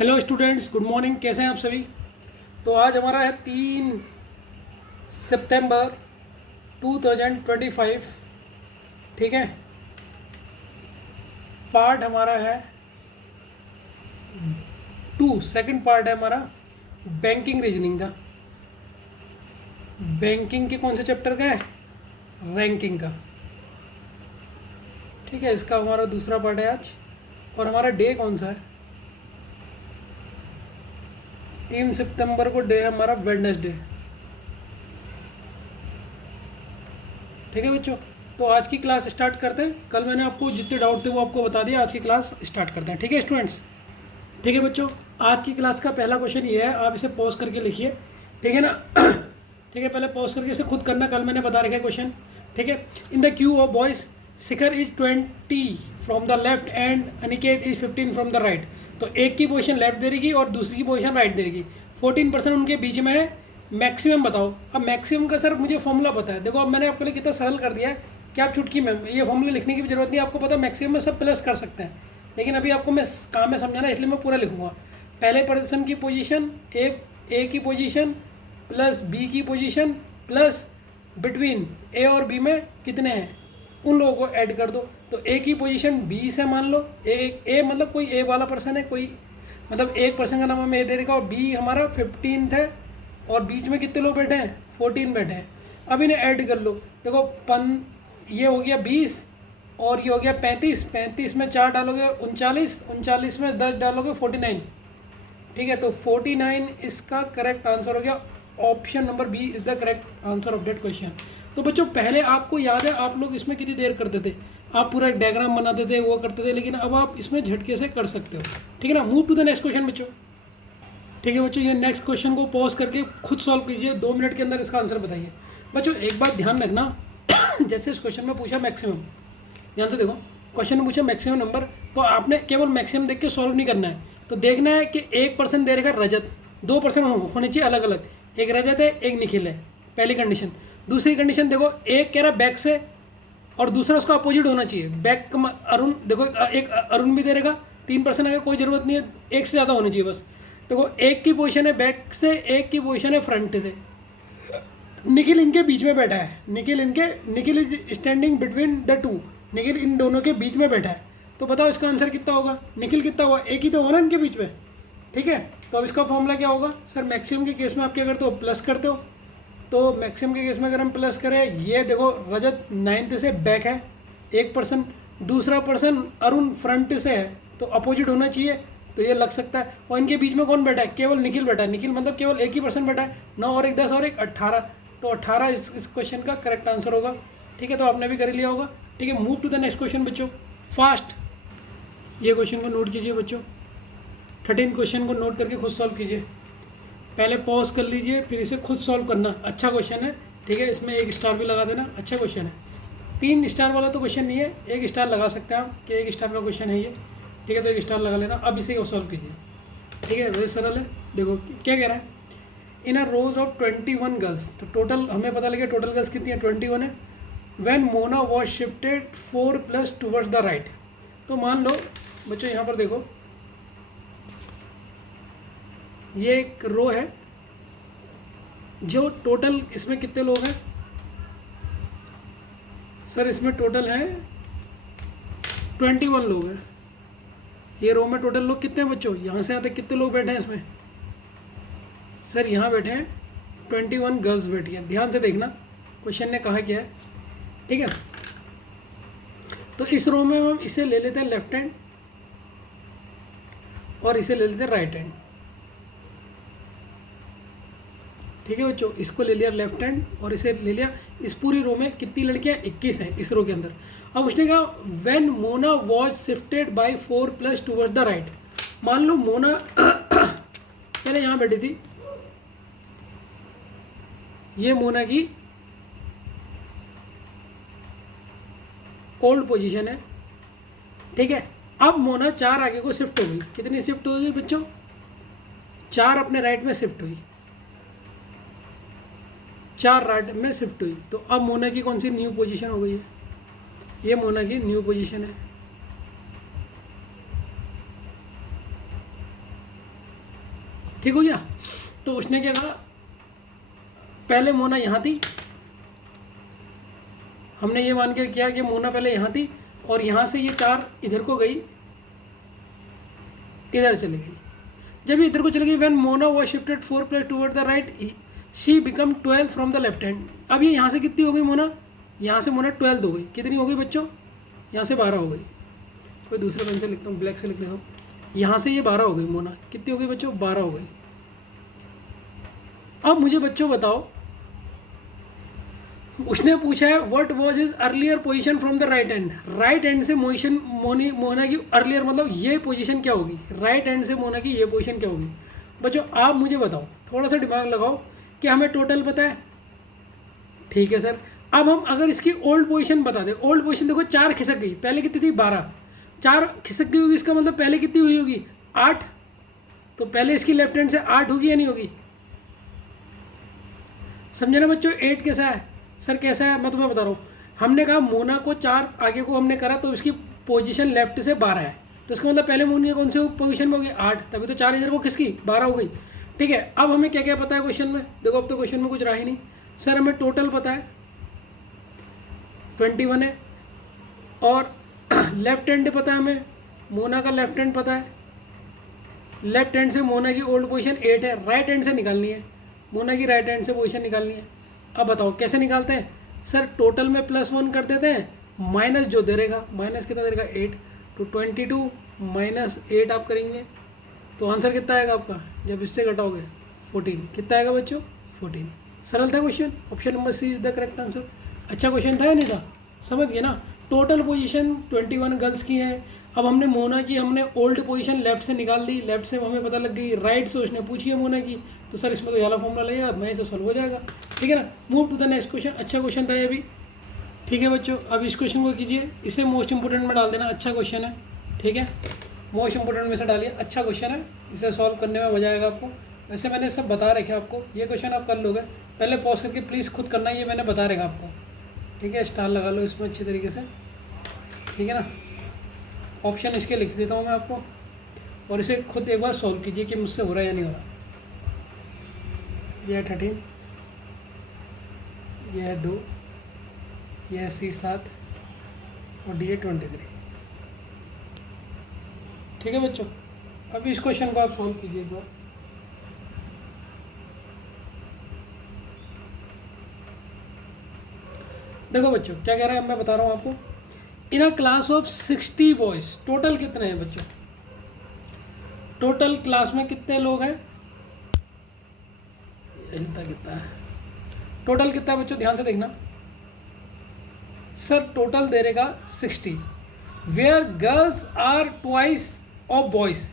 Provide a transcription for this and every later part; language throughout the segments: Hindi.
Hello students, good morning. कैसे हैं आप सभी? तो आज हमारा है 3 सितंबर 2025। ठीक है। पार्ट हमारा है सेकंड पार्ट है हमारा बैंकिंग रीजनिंग का। बैंकिंग के कौन से चैप्टर का है? रैंकिंग का। ठीक है, इसका हमारा दूसरा पार्ट है आज। और हमारा डे कौन सा है? 3 सितंबर को डे है हमारा वेडनेसडे। ठीक है बच्चों, तो आज की क्लास स्टार्ट करते हैं। कल मैंने आपको जितने डाउट थे वो आपको बता दिया। आज की क्लास स्टार्ट करते हैं। ठीक है स्टूडेंट्स? ठीक है बच्चों, आज की क्लास का पहला क्वेश्चन ये है, आप इसे पॉज करके लिखिए। ठीक है ना? ठीक है, पहले पॉज करके इसे खुद करना, कल मैंने बता रखा है क्वेश्चन। ठीक है। इन the Q of boys, Shikhar is 20 from the left and Aniket is 15 from the right. तो एक की पोजीशन लेफ्ट दे रहेगी और दूसरी की पोजीशन राइट दे रहेगी। 14% उनके बीच में है। मैक्सिमम बताओ। अब मैक्सिमम का सर मुझे फॉर्मूला पता है। देखो, अब मैंने आपके लिए कितना सरल कर दिया है कि आप चुटकी में ये फॉर्मूला लिखने की भी जरूरत नहीं है। आपको पता है मैक्सिमम में सब प्लस कर सकते हैं, लेकिन अभी आपको मैं काम में समझाना है, इसलिए मैं पूरा लिखूंगा। पहले पर्सन की पोजीशन, ए की पोजीशन प्लस बी की पोजीशन प्लस बिटवीन ए और बी में कितने हैं उन लोगों को ऐड कर दो। तो ए की पोजीशन 20 है मान लो। ए मतलब कोई ए वाला पर्सन है, कोई मतलब एक पर्सन का नाम हमें ए दे देगा। और बी हमारा 15 है और बीच में कितने लोग बैठे हैं? 14 बैठे हैं। अब इन्हें ऐड कर लो। देखो ये हो गया 20 और ये हो गया 35। 35 में 4 डालोगे 39, 39 में 10 डालोगे 49। ठीक है, तो 49 इसका करेक्ट आंसर हो गया। Option number B is the correct answer of that question. तो बच्चों, पहले आपको याद है आप लोग इसमें कितनी देर करते थे? आप पूरा एक डायग्राम बनाते थे, वो करते थे, लेकिन अब आप इसमें झटके से कर सकते हो। ठीक है ना? Move to the next question बच्चों। ठीक है बच्चों, ये नेक्स्ट क्वेश्चन को पॉज करके खुद सॉल्व कीजिए। 2 मिनट के अंदर इसका आंसर बताइए। बच्चों एक बात ध्यान रखना, जैसे इस क्वेश्चन में पूछा मैक्सिमम, ध्यान से देखो। क्वेश्चन में पूछा मैक्सिमम नंबर, तो आपने केवल मैक्सिमम देख के सॉल्व नहीं करना है। तो देखना है कि एक पर्सन दे रहेगा रजत, 2% होने चाहिए अलग अलग। एक रजत है, एक निखिल है, पहली कंडीशन। दूसरी कंडीशन देखो, एक कह रहा बैक से और दूसरा उसका अपोजिट होना चाहिए। बैक का अरुण, देखो एक अरुण भी दे रहेगा। 3% अगर कोई ज़रूरत नहीं है, एक से ज़्यादा होनी चाहिए बस। देखो एक की पोजीशन है बैक से, एक की पोजीशन है फ्रंट से। निखिल इनके बीच में बैठा है। Nikhil is standing between the two. Nikhil इन दोनों के बीच में बैठा है। तो बताओ इसका आंसर कितना होगा? निखिल कितना होगा? एक ही तो होगा ना इनके बीच में। ठीक है, तो अब इसका फॉर्मूला क्या होगा? सर मैक्सिमम के केस में आप क्या करते हो? प्लस करते हो। तो मैक्सिमम के केस में अगर हम प्लस करें, ये देखो रजत 9th से बैक है एक पर्सन, दूसरा पर्सन अरुण फ्रंट से है, तो अपोजिट होना चाहिए। तो ये लग सकता है। और इनके बीच में कौन बैठा है? केवल निखिल बैठा है। निखिल मतलब केवल एक ही पर्सन बैठा है। 9 और 1 10 और 1 18। तो 18 इस क्वेश्चन का करेक्ट आंसर होगा। ठीक है, तो आपने भी कर लिया होगा। ठीक है, move to the next question बच्चों, फास्ट। ये क्वेश्चन को नोट कीजिए बच्चों। 13 क्वेश्चन को नोट करके खुद सॉल्व कीजिए। पहले पॉज कर लीजिए, फिर इसे खुद सॉल्व करना। अच्छा क्वेश्चन है। ठीक है, इसमें 1 स्टार भी लगा देना। अच्छा क्वेश्चन है। 3 स्टार वाला तो क्वेश्चन नहीं है, 1 स्टार लगा सकते हैं आप कि 1 स्टार का क्वेश्चन है ये। ठीक है, तो 1 स्टार लगा लेना। अब इसे को सॉल्व कीजिए। ठीक है, वही सरल है। देखो क्या कह रहा है, इन अ रोज ऑफ 21 गर्ल्स। तो टोटल हमें पता लगे टोटल गर्ल्स कितनी है? 21 है। When Mona was shifted 4+ towards the right. तो मान लो बच्चों, यहाँ पर देखो, ये एक रो है। जो टोटल इसमें कितने लोग हैं? सर इसमें टोटल है 21 लोग हैं। ये रो में टोटल लोग कितने हैं बच्चों? यहाँ से यहाँ तक कितने लोग बैठे हैं इसमें? सर यहाँ बैठे हैं 21 गर्ल्स बैठी हैं। ध्यान से देखना, क्वेश्चन ने कहा क्या है। ठीक है, तो इस रो में हम इसे ले लेते हैं लेफ्ट हैंड और इसे ले लेते हैं राइट हैंड। ठीक है बच्चों, इसको ले लिया लेफ्ट हैंड और इसे ले लिया। इस पूरी रो में कितनी लड़कियां? 21 हैं इस रो के अंदर। अब उसने कहा when Mona was shifted by 4+ towards the right. मान लो मोना पहले यहाँ बैठी थी, ये मोना की ओल्ड पोजीशन है। ठीक है, अब मोना 4 आगे को शिफ्ट हो गई। कितनी शिफ्ट हो गई बच्चों? 4 अपने राइट में शिफ्ट हुई, 4 राइट में शिफ्ट हुई। तो अब मोना की कौन सी न्यू पोजीशन हो गई है? ये मोना की न्यू पोजीशन है। ठीक हो गया। तो उसने क्या कहा, पहले मोना यहाँ थी, हमने ये मान के किया कि मोना पहले यहाँ थी और यहाँ से ये 4 इधर को गई, इधर चली गई। जब ये इधर को चली गई, when Mona was shifted 4 place toward the right she become 12 from the left hand. अब ये यहाँ से कितनी हो गई मोना, यहाँ से मोना 12 हो गई। कितनी हो गई बच्चों, यहाँ से 12 हो गई। कोई दूसरा पेन से लिखता हूँ, ब्लैक से लिख लेता हूँ। यहाँ से ये 12 हो गई मोना, कितनी हो गई बच्चों, 12 हो गई। अब मुझे बच्चों बताओ, उसने पूछा है what was his earlier position from the right hand. Right hand से मोना की अर्लियर मतलब ये पोजीशन क्या होगी, राइट हैंड से मोना की ये पोजीशन क्या होगी। बच्चों आप मुझे बताओ, थोड़ा सा दिमाग लगाओ कि हमें टोटल पता है, ठीक है सर। अब हम अगर इसकी ओल्ड पोजीशन बता दें, ओल्ड पोजीशन देखो 4 खिसक गई, पहले कितनी थी 12, 4 खिसक गई होगी, इसका मतलब पहले कितनी हुई होगी 8। तो पहले इसकी लेफ्ट हैंड से 8 होगी या नहीं होगी, समझे ना बच्चों। 8 कैसा है सर, कैसा है मैं तुम्हें बता रहा हूँ। हमने कहा मोना को 4 आगे को हमने करा तो इसकी पोजीशन लेफ्ट से 12 है, तो इसका मतलब पहले मोना कौन से पोजीशन में होगी 8, तभी तो 4 इधर को किसकी 12 हो गई। ठीक है, अब हमें क्या क्या पता है क्वेश्चन में, देखो अब तो क्वेश्चन में कुछ रहा ही नहीं। सर हमें टोटल पता है 21 है, और लेफ्ट हैंड पता है हमें, मोना का लेफ्ट हैंड पता है, लेफ्ट हैंड से मोना की ओल्ड पोजीशन 8 है, राइट हैंड से निकालनी है, मोना की राइट हैंड से पोजीशन निकालनी है। अब बताओ कैसे निकालते हैं सर, टोटल में +1 कर देते हैं, माइनस जो दे देगा, माइनस कितना देगा 8, तो 22 माइनस 8 आप करेंगे तो आंसर कितना आएगा आपका, जब इससे घटाओगे 14, कितना आएगा बच्चों 14। सरल था question, option number C is the correct answer. अच्छा क्वेश्चन था या नहीं था, समझ गए ना। टोटल पोजीशन 21 गर्ल्स की है। अब हमने मोना की हमने ओल्ड पोजीशन लेफ्ट से निकाल दी, लेफ्ट से हमें पता लग गई, राइट से उसने पूछी है मोना की, तो सर इसमें तो ये वाला फॉर्मूला लगेगा, मैं इसे सॉल्व हो जाएगा। ठीक है ना, move to the next question. अच्छा क्वेश्चन था ये भी, ठीक है बच्चों। अब इस क्वेश्चन को कीजिए, इसे मोस्ट इंपोर्टेंट में डाल देना, अच्छा क्वेश्चन है, ठीक है, मोस्ट इंपोर्टेंट में से डालिए, अच्छा क्वेश्चन है, इसे सॉल्व करने में मजा आएगा आपको। वैसे मैंने सब बता रखे आपको, ये क्वेश्चन आप कर लोगे, पहले पॉज करके प्लीज़ खुद करना, ये मैंने बता रखा आपको, ठीक है। स्टार लगा लो इसमें अच्छी तरीके से, ठीक है ना। ऑप्शन इसके लिख देता हूँ मैं आपको, और इसे खुद एक बार सॉल्व कीजिए कि मुझसे हो रहा है या नहीं हो रहा। यह है 13, यह है 2, यह है C 7 और D है 23। ठीक है बच्चों, अब इस क्वेश्चन को आप सॉल्व कीजिए एक बार। देखो बच्चों क्या कह रहा है, मैं बता रहा हूँ आपको। In a class of 60 boys, total कितने हैं बच्चों, टोटल क्लास में कितने लोग हैं, कितना है टोटल, कितना है बच्चों ध्यान से देखना। सर टोटल दे रहेगा 60, where girls are twice of boys.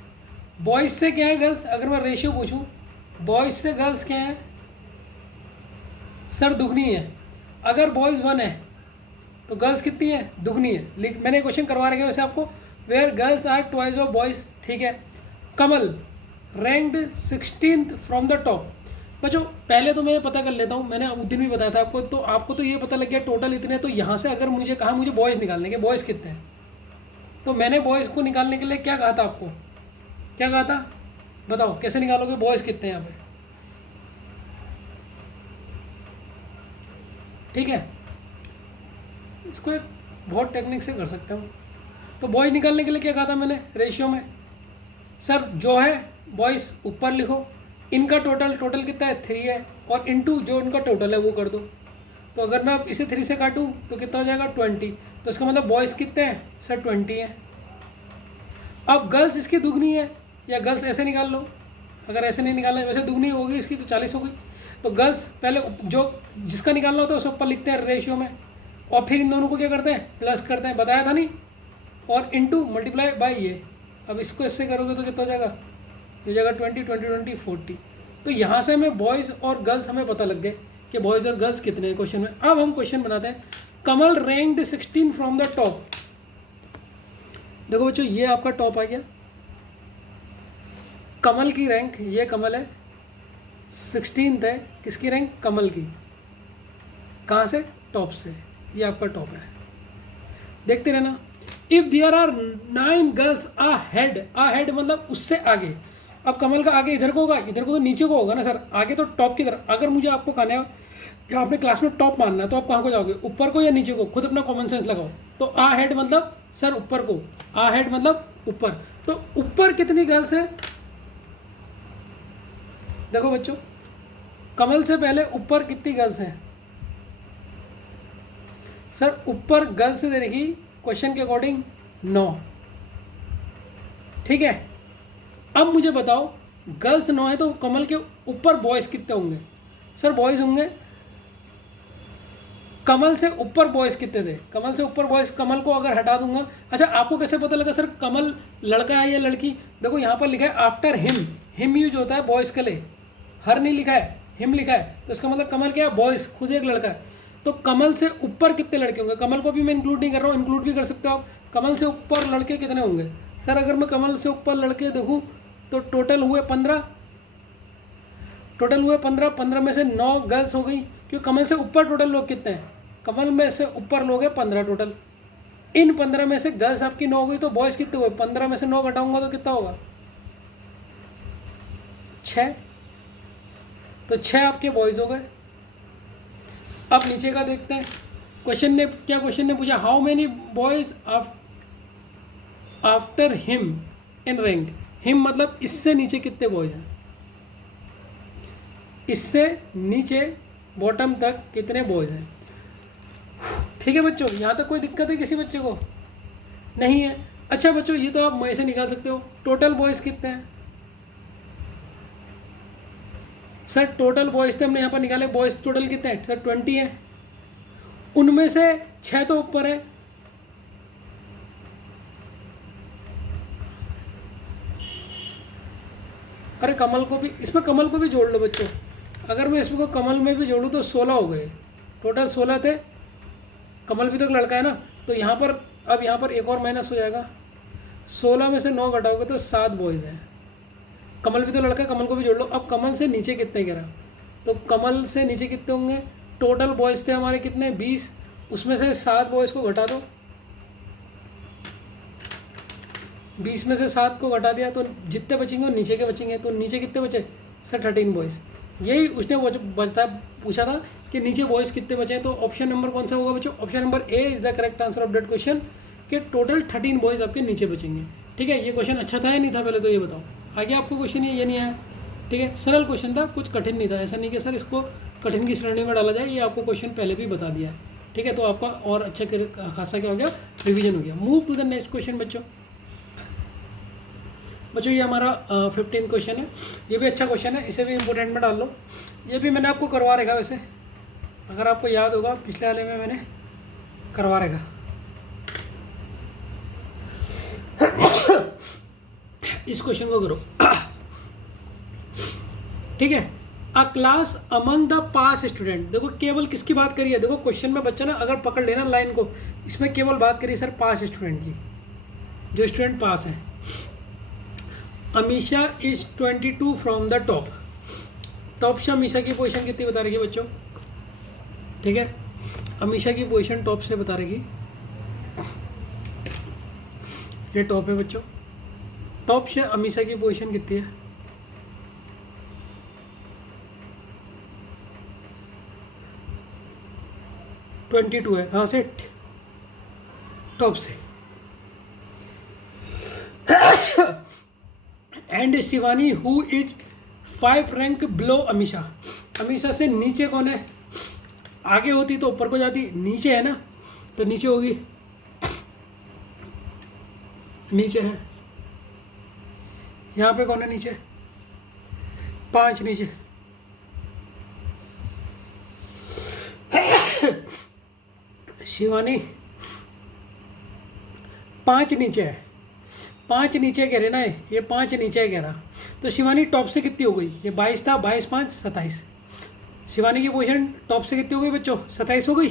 Boys से क्या है गर्ल्स, अगर मैं रेशियो पूछूं बॉयज़ से गर्ल्स क्या है सर, दुगनी है। अगर बॉयज़ 1 है तो गर्ल्स कितनी है, दुगनी है। मैंने क्वेश्चन करवा रखे वैसे आपको, where girls are twice of boys, ठीक है। Kamal ranked 16th from the top. बच्चों पहले तो मैं पता कर लेता हूँ, मैंने उस दिन भी बताया था आपको, तो आपको तो ये पता लग गया टोटल इतने। तो यहाँ से अगर मुझे कहा मुझे बॉयज़ निकालने के, बॉयज़ कितने हैं, तो मैंने बॉयज़ को निकालने के लिए क्या कहा था आपको, क्या कहा था बताओ, कैसे निकालोगे बॉयज़ कितने हैं यहाँ पे, ठीक है। इसको एक बहुत टेक्निक से कर सकता हूँ। तो बॉयज़ निकालने के लिए क्या कहा था मैंने, रेशियो में सर जो है बॉयज़ ऊपर लिखो, इनका टोटल कितना है 3 है, और इनटू जो इनका टोटल है वो कर दो। तो अगर मैं इसे 3 से काटूँ तो कितना हो जाएगा 20, तो इसका मतलब बॉयज़ कितने हैं सर 20 हैं। अब गर्ल्स इसकी दुगनी है, या गर्ल्स ऐसे निकाल लो, अगर ऐसे नहीं निकालना वैसे दुगनी होगी इसकी तो 40 होगी। तो गर्ल्स पहले जो जिसका निकालना होता है उसे ऊपर लिखते हैं रेशियो में, और फिर इन दोनों को क्या करते हैं प्लस करते हैं, बताया था नहीं, और इनटू मल्टीप्लाई बाय ये। अब इसको इससे करोगे तो कितना हो जाएगा, ये जाएगा 20 20 20 40। तो यहाँ से हमें बॉयज़ और गर्ल्स हमें पता लग गए कि बॉयज़ और गर्ल्स कितने हैं क्वेश्चन में। अब हम क्वेश्चन बनाते हैं, कमल रैंक्ड 16 फ्रॉम द टॉप। देखो बच्चों ये आपका टॉप आ गया, कमल की रैंक, ये कमल है 16th है, किसकी रैंक, कमल की, कहाँ से, टॉप से, ये आपका टॉप है। देखते रहना, if there are 9 girls ahead, ahead मतलब उससे आगे, अब कमल का आगे इधर को होगा, इधर को तो नीचे को होगा ना सर, आगे तो टॉप की तरफ। अगर मुझे आपको कहना है कि आपने क्लास में टॉप मानना है तो आप कहाँ को जाओगे, ऊपर को या नीचे को, खुद अपना कॉमन सेंस लगाओ। तो आ हेड मतलब सर ऊपर को, आ हेड मतलब ऊपर। तो ऊपर कितनी गर्ल्स हैं, देखो बच्चों, कमल से पहले ऊपर कितनी गर्ल्स हैं सर, ऊपर गर्ल्स रहेगी क्वेश्चन के अकॉर्डिंग 9, ठीक है। अब मुझे बताओ गर्ल्स 9 है तो कमल के ऊपर बॉयज़ कितने होंगे सर, बॉयज़ होंगे, कमल से ऊपर बॉयज़ कितने थे, कमल से ऊपर बॉयज़, कमल को अगर हटा दूंगा। अच्छा आपको कैसे पता लगा सर कमल लड़का है या लड़की, देखो यहाँ पर लिखा है आफ्टर हिम यूज होता है बॉयज़ के लिए, हर नहीं लिखा है, हिम लिखा है, तो इसका मतलब कमल क्या है, बॉयज़, खुद एक लड़का है। तो कमल से ऊपर कितने लड़के होंगे, कमल को भी मैं इंक्लूड नहीं कर रहा हूँ, इंक्लूड भी कर सकते हो आप। कमल से ऊपर लड़के कितने होंगे सर, अगर मैं कमल से ऊपर लड़के देखूँ तो टोटल हुए 15, टोटल हुए 15, 15 में से 9 गर्ल्स हो गई, क्योंकि कमल से ऊपर टोटल लोग कितने हैं, कमल में से ऊपर लोग हैं 15 टोटल। इन 15 में से गर्ल्स आपकी 9 हो गई, तो बॉयज़ कितने हुए, 15 में से 9 घटाऊंगा तो कितना होगा 6, तो 6 आपके बॉयज़ हो गए। अब नीचे का देखते हैं, क्वेश्चन ने पूछा how many boys after him in rank, him मतलब इससे नीचे कितने बॉयज़ हैं, इससे नीचे बॉटम तक कितने बॉयज़ हैं, ठीक है बच्चों। यहाँ तक कोई दिक्कत है किसी बच्चे को, नहीं है। अच्छा बच्चों ये तो आप मैं से निकाल सकते हो, टोटल बॉयज़ कितने हैं सर, टोटल बॉयज़ थे हमने यहाँ पर निकाले, बॉयज़ टोटल कितने हैं सर 20 हैं, उनमें से 6 तो ऊपर है, अरे कमल को भी, इसमें कमल को भी जोड़ लो बच्चों, अगर मैं इसमें को कमल में भी जोड़ूँ तो 16 हो गए, टोटल 16 थे, कमल भी तो एक लड़का है ना, तो यहाँ पर अब यहाँ पर एक और माइनस हो जाएगा, 16 में से 9 घटाओगे तो 7 बॉयज़ हैं, कमल भी तो लड़का है, कमल को भी जोड़ लो। अब कमल से नीचे कितने गिरा, तो कमल से नीचे कितने होंगे, टोटल बॉयज़ थे हमारे कितने 20, उसमें से 7 बॉयज़ को घटा दो, 20 में से 7 को घटा दिया तो जितने बचेंगे वो नीचे के बचेंगे, तो नीचे कितने बचे सर 13 बॉयज़। यही उसने बचता पूछा था कि नीचे बॉयज़ कितने बचे हैं, तो ऑप्शन नंबर कौन सा होगा बच्चों, option number A is the correct answer of that question, कि टोटल 13 बॉयज़ आपके नीचे बचेंगे, ठीक है। ये क्वेश्चन अच्छा था या नहीं था पहले तो ये बताओ, आगे आपको क्वेश्चन ये नहीं आया, ठीक है, सरल क्वेश्चन था, कुछ कठिन नहीं था, ऐसा नहीं कि सर इसको कठिन की श्रेणी में डाला जाए, ये आपको क्वेश्चन पहले भी बता दिया है, ठीक है। तो आपका और अच्छा खासा क्या हो गया, रिवीजन हो गया। Move to the next question बच्चों ये हमारा 15 क्वेश्चन है, ये भी अच्छा क्वेश्चन है, इसे भी इंपॉर्टेंट में डाल लो, ये भी मैंने आपको करवा रखा वैसे, अगर आपको याद होगा पिछले वाले में मैंने करवा रखा। इस क्वेश्चन को करो, ठीक है। अ class among the pass student, देखो केवल किसकी बात करी है, देखो क्वेश्चन में बच्चा ना अगर पकड़ लेना लाइन को, इसमें केवल बात करी सर पास स्टूडेंट की, जो स्टूडेंट पास है। Amisha is 22 from the top, top से अमीशा की पोजीशन कितनी बता रही है बच्चों, ठीक है, अमीशा की पोजीशन टॉप से बता रही, ये टॉप है बच्चों, टॉप से अमीशा की पोजीशन कितनी है, ट्वेंटी टू है, कहाँ से, टॉप से। And Shivani who is 5 rank below Amisha, Amisha से नीचे कौन है, आगे होती तो ऊपर को जाती, नीचे है ना, तो नीचे होगी, नीचे है, यहाँ पे कौन है नीचे, 5 नीचे, शिवानी 5 नीचे है, 5 नीचे कह रहे ना, ये 5 नीचे कह रहा, तो शिवानी टॉप से कितनी हो गई, ये 22 था, 22 5 27, शिवानी की पोजीशन टॉप से कितनी हो गई बच्चों, 27 हो गई।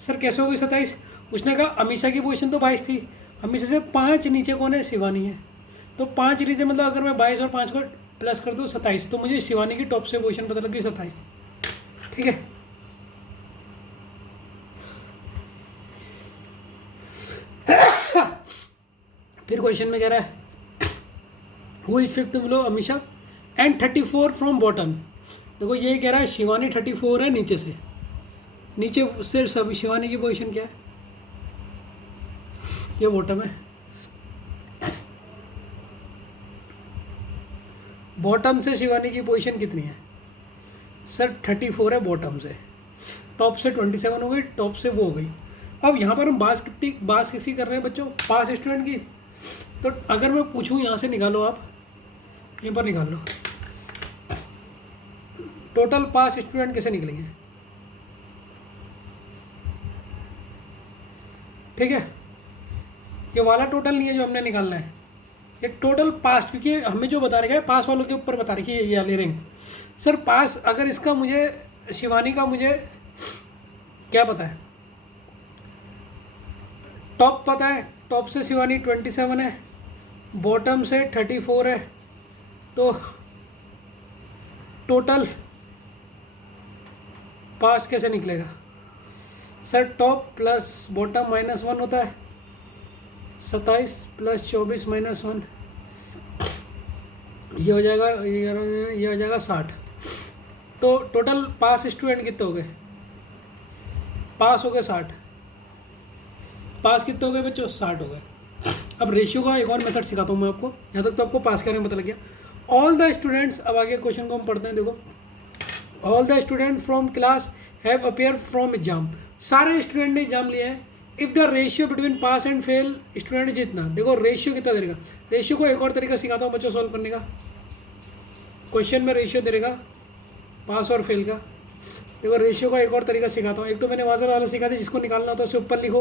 सर कैसे हो गई 27, उसने कहा अमीशा की पोजीशन तो 22 थी, अमीशा से 5 नीचे कौन है, शिवानी है, तो 5 नीचे मतलब अगर मैं 22 और 5 को प्लस कर दूँ 27, तो मुझे शिवानी की टॉप से पोजीशन पता लग गई 27, ठीक है। फिर क्वेश्चन में कह रहा है who is fifth below Amisha and 34 from bottom. देखो ये कह रहा है शिवानी 34 है नीचे से, नीचे से सब शिवानी की पोजीशन क्या है, ये बॉटम है, बॉटम से शिवानी की पोजीशन कितनी है सर 34 है बॉटम से, टॉप से 27 हो गई, टॉप से वो हो गई। अब यहाँ पर हम बात किसी कर रहे हैं बच्चों, पास स्टूडेंट की। तो अगर मैं पूछूँ यहाँ से निकालो, आप यहीं पर निकाल लो, टोटल पास स्टूडेंट कैसे निकलेंगे, ठीक है। ये वाला टोटल नहीं है जो हमने निकालना है, ये टोटल पास, क्योंकि हमें जो बता रखा है पास वालों के ऊपर बता रखी है ये वाली रैंक। सर पास अगर इसका मुझे शिवानी का मुझे क्या पता है, टॉप पता है, टॉप से शिवानी 27 है, बॉटम से 34 है, तो टोटल पास कैसे निकलेगा सर, टॉप प्लस बॉटम -1 होता है, 27 प्लस 24 -1, ये हो जाएगा, ये हो जाएगा 60। तो टोटल पास स्टूडेंट कितने हो गए, पास हो गए 60, पास कितने हो गए बच्चों 60 हो गए। अब रेशियो का एक और मेथड सिखाता हूँ मैं आपको, यहाँ तक तो आपको पास करने में पता लग गया। ऑल द स्टूडेंट्स, अब आगे क्वेश्चन को हम पढ़ते हैं, देखो all the student from class have appear from exam, सारे स्टूडेंट ने एग्जाम लिया है। If the ratio between pass and fail student जितना, देखो रेशियो कितना देगा, रेशियो को एक और तरीका सिखाता हूँ बच्चों सॉल्व करने का। क्वेश्चन में रेशियो दे देगा पास और फेल का, देखो रेशियो का एक और तरीका सिखाता हूँ। एक तो मैंने वाला सिखा दिया, जिसको निकालना होता है उसे ऊपर लिखो,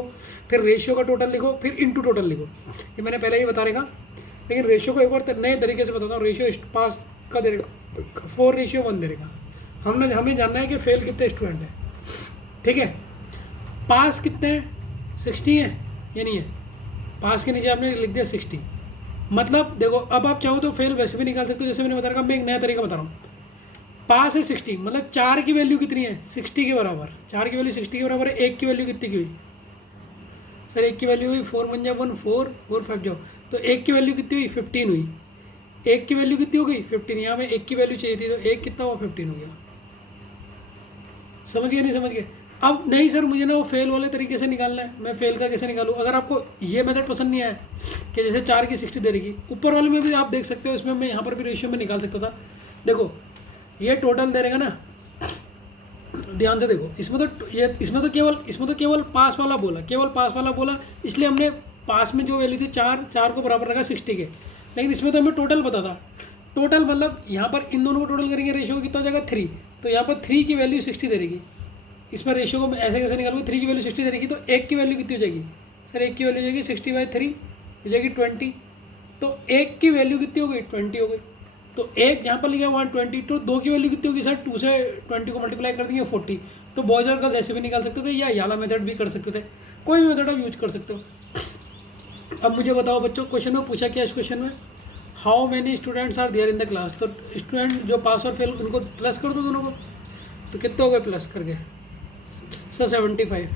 फिर रेशियो का टोटल लिखो, फिर इनटू टोटल लिखो, ये मैंने पहले ही बता रहेगा। लेकिन रेशियो को एक और नए तरीके से बताता हूँ, रेशियो पास का दे देगा 4:1 दे देगा। हमें जानना है कि फेल कितने स्टूडेंट हैं, ठीक है। पास कितने हैं 60 हैं, ये नहीं है, पास के नीचे आपने लिख दिया 60, मतलब देखो अब आप चाहो तो फेल वैसे भी निकाल सकते हो, जैसे मैंने बता रखा, मैं एक नया तरीका बता रहा हूँ। पास है 60, मतलब 4 की वैल्यू कितनी है 60 के बराबर, 4 की वैल्यू 60 के बराबर है, 1 की वैल्यू कितनी की हुई सर, 1 की वैल्यू हुई 4 1 1 4 4 5 जाओ, तो 1 की वैल्यू कितनी हुई 15 हुई, 1 की वैल्यू कितनी हो गई 15, यहाँ में 1 की वैल्यू चाहिए थी, तो 1 कितना हुआ 15 हो गया। समझ गए नहीं समझ गए। अब नहीं सर मुझे ना वो फेल वाले तरीके से निकालना है, मैं फेल का कैसे निकालूँ। अगर आपको ये मेथड पसंद नहीं आया कि जैसे 4 की 60 दे रही, ऊपर वाले में भी आप देख सकते हो, इसमें मैं यहाँ पर भी रेशियो में निकाल सकता था। देखो ये टोटल दे रहेगा ना, ध्यान से देखो, इसमें तो केवल पास वाला बोला, केवल पास वाला बोला, इसलिए हमने पास में जो वैल्यू थी 4 को बराबर रखा 60 के। लेकिन इसमें तो हमें टोटल पता था, टोटल मतलब यहाँ पर इन दोनों को टोटल करेंगे, रेशियो कितना हो जाएगा 3, तो यहाँ पर 3 की वैल्यू 60 दे रहेगी। इसमें रेशियो को ऐसे कैसे निकालूंगा, 3 की वैल्यू 60 दे रहेगी, तो 1 की वैल्यू कितनी हो जाएगी सर, 1 की वैल्यू हो जाएगी 60/3 हो जाएगी 20, तो 1 की वैल्यू कितनी हो गई 20 हो गई। तो 1 यहाँ पर लिखा 120, तो 2 की वैल्यू कितनी होगी सर, 2 से 20 को मल्टीप्लाई कर देंगे 40। तो बॉयज और गर्ल्स ऐसे भी निकाल सकते थे, या याला मेथड भी कर सकते थे, कोई भी मेथड आप यूज कर सकते हो। अब मुझे बताओ बच्चों, क्वेश्चन में पूछा क्या, इस क्वेश्चन में how many students are there in the class, तो स्टूडेंट जो पास और फेल उनको प्लस कर दो दोनों को, तो कितने हो गए प्लस करके सर 75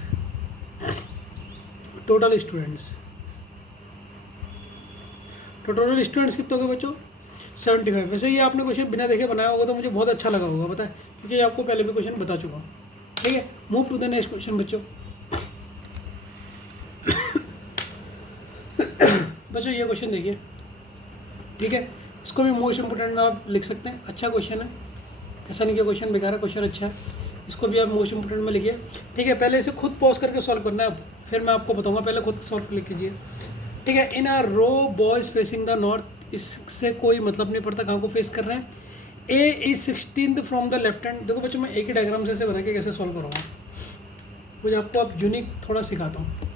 टोटल स्टूडेंट्स, तो टोटल स्टूडेंट्स कितने हो गए बच्चों 75। वैसे ये आपने क्वेश्चन बिना देखे बनाया होगा तो मुझे बहुत अच्छा लगा होगा, पता है, क्योंकि आपको पहले भी क्वेश्चन बता चुका हूँ। ठीक है, move to the next question बच्चों। बच्चों ये क्वेश्चन देखिए, ठीक है, इसको भी मोस्ट इंपोर्टेंट में आप लिख सकते हैं, अच्छा क्वेश्चन है, ऐसा नहीं कि क्वेश्चन बेकार है, क्वेश्चन अच्छा है, इसको भी आप मोस्ट इंपोर्टेंट में लिखिए। ठीक है, पहले इसे खुद पॉज करके सॉल्व करना है, अब फिर मैं आपको बताऊंगा, पहले खुद सॉल्व लिख कीजिए। ठीक है, इन a row boys facing the north, इससे कोई मतलब नहीं पड़ता कहाँ को फेस कर रहे हैं। A is 16th from the left hand. देखो बच्चों मैं एक ही डायग्राम से बना के कैसे सॉल्व करूँगा, मुझे आपको अब यूनिक थोड़ा सिखाता हूँ।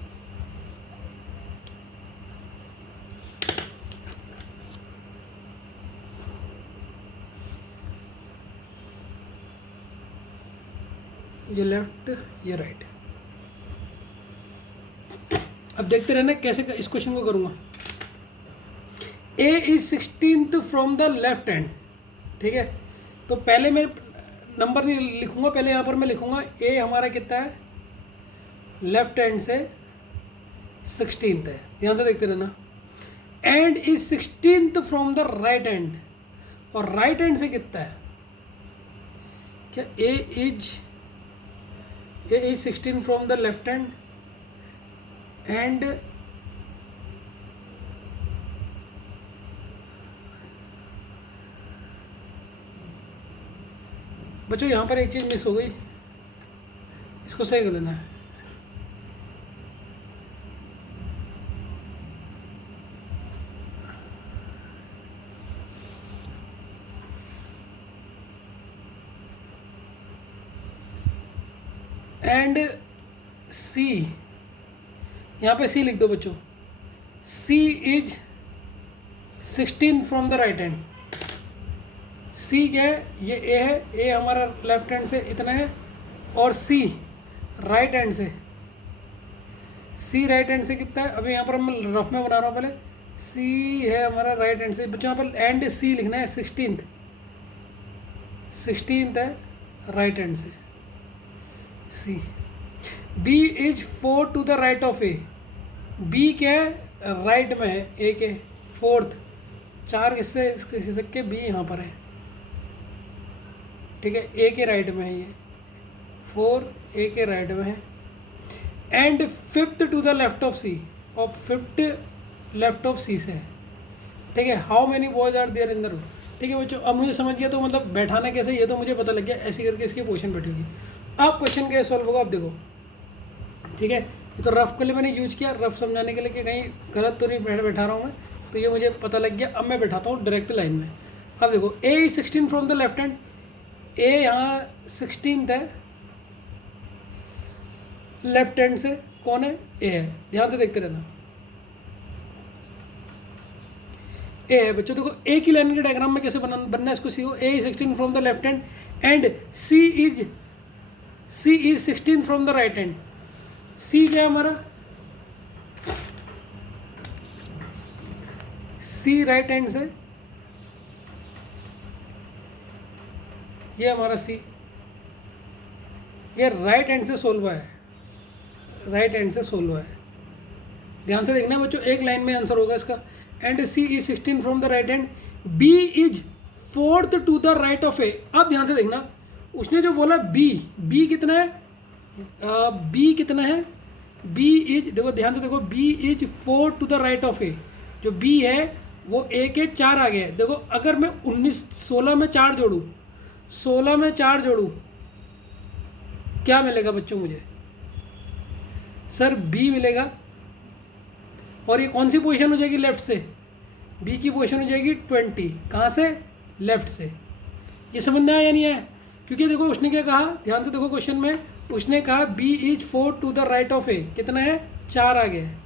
ये लेफ्ट ये राइट, अब देखते रहना कैसे इस क्वेश्चन को करूँगा। A is 16th from the left hand, ठीक है, तो पहले मैं नंबर नहीं लिखूंगा, पहले यहाँ पर मैं लिखूंगा ए हमारा कितना है लेफ्ट हैंड से 16th है, ध्यान से देखते रहना। And is 16th from the right end, और राइट हैंड से कितना है, क्या A is 16 from the left hand and बच्चों यहाँ पर एक चीज़ मिस हो गई, इसको सही कर लेना है। एंड सी, यहाँ पे सी लिख दो बच्चों, C is 16 from the right hand. C क्या है, ये ए है, ए हमारा लेफ्ट हैंड से इतना है, और सी राइट हैंड से, सी राइट हैंड से कितना है, अभी यहाँ पर मैं रफ में बना रहा हूँ पहले, सी है हमारा राइट हैंड से, बच्चों यहाँ पर एंड सी लिखना है, 16th है राइट हैंड से C. B is 4 to the right of A, B क्या है, राइट में है ए के, 4th, 4 किससे खिसक के बी यहाँ पर है, ठीक है, ए के राइट में है ये, 4 ए के राइट में है। And 5th to the left of C, और 5th लेफ्ट ऑफ सी से है, ठीक है। How many boys are there in the room, ठीक है बच्चों, अब मुझे समझ गया, तो मतलब बैठाना कैसे ये तो मुझे पता लग गया, ऐसे करके इसकी पोजीशन बैठी होगी। अब क्वेश्चन कैसे सॉल्व होगा, आप देखो, ठीक है। ये तो रफ के लिए मैंने यूज किया, रफ समझाने के लिए कि कहीं गलत तो नहीं बैठा रहा हूँ मैं, तो ये मुझे पता लग गया। अब मैं बैठाता हूँ डायरेक्ट लाइन में। अब देखो, A is 16 from the left hand, A यहाँ 16th है लेफ्ट हैंड से, कौन है, ए है, ध्यान से देखते रहना, ए है बच्चों। देखो ए की लाइन के डायग्राम में कैसे बनना है इसको सीखो। A is 16 from the left hand and C is 16 from the right hand. C क्या है हमारा, सी राइट हैंड से, ये हमारा सी, ये राइट हैंड से सोल्व है, राइट हैंड से सोल्व है, ध्यान से देखना बच्चों, एक लाइन में आंसर होगा इसका। And C is 16 from the right hand, B is 4th to the right of A. अब ध्यान से देखना, उसने जो बोला बी कितना है, बी कितना है, बी इज, देखो ध्यान से देखो, B is 4 to the right of A, जो बी है वो ए के 4 आगे है। देखो अगर मैं 16 में 4 जोड़ूँ, 16 में 4 जोड़ूँ, क्या मिलेगा बच्चों मुझे, सर बी मिलेगा, और ये कौन सी पोजीशन हो जाएगी, लेफ्ट से, बी की पोजीशन हो जाएगी 20, कहाँ से, लेफ्ट से। ये समझ में आया या नहीं आया, क्योंकि देखो उसने क्या कहा, ध्यान से देखो क्वेश्चन में, उसने कहा B is 4 to the right of A, कितना है, 4 आगे है,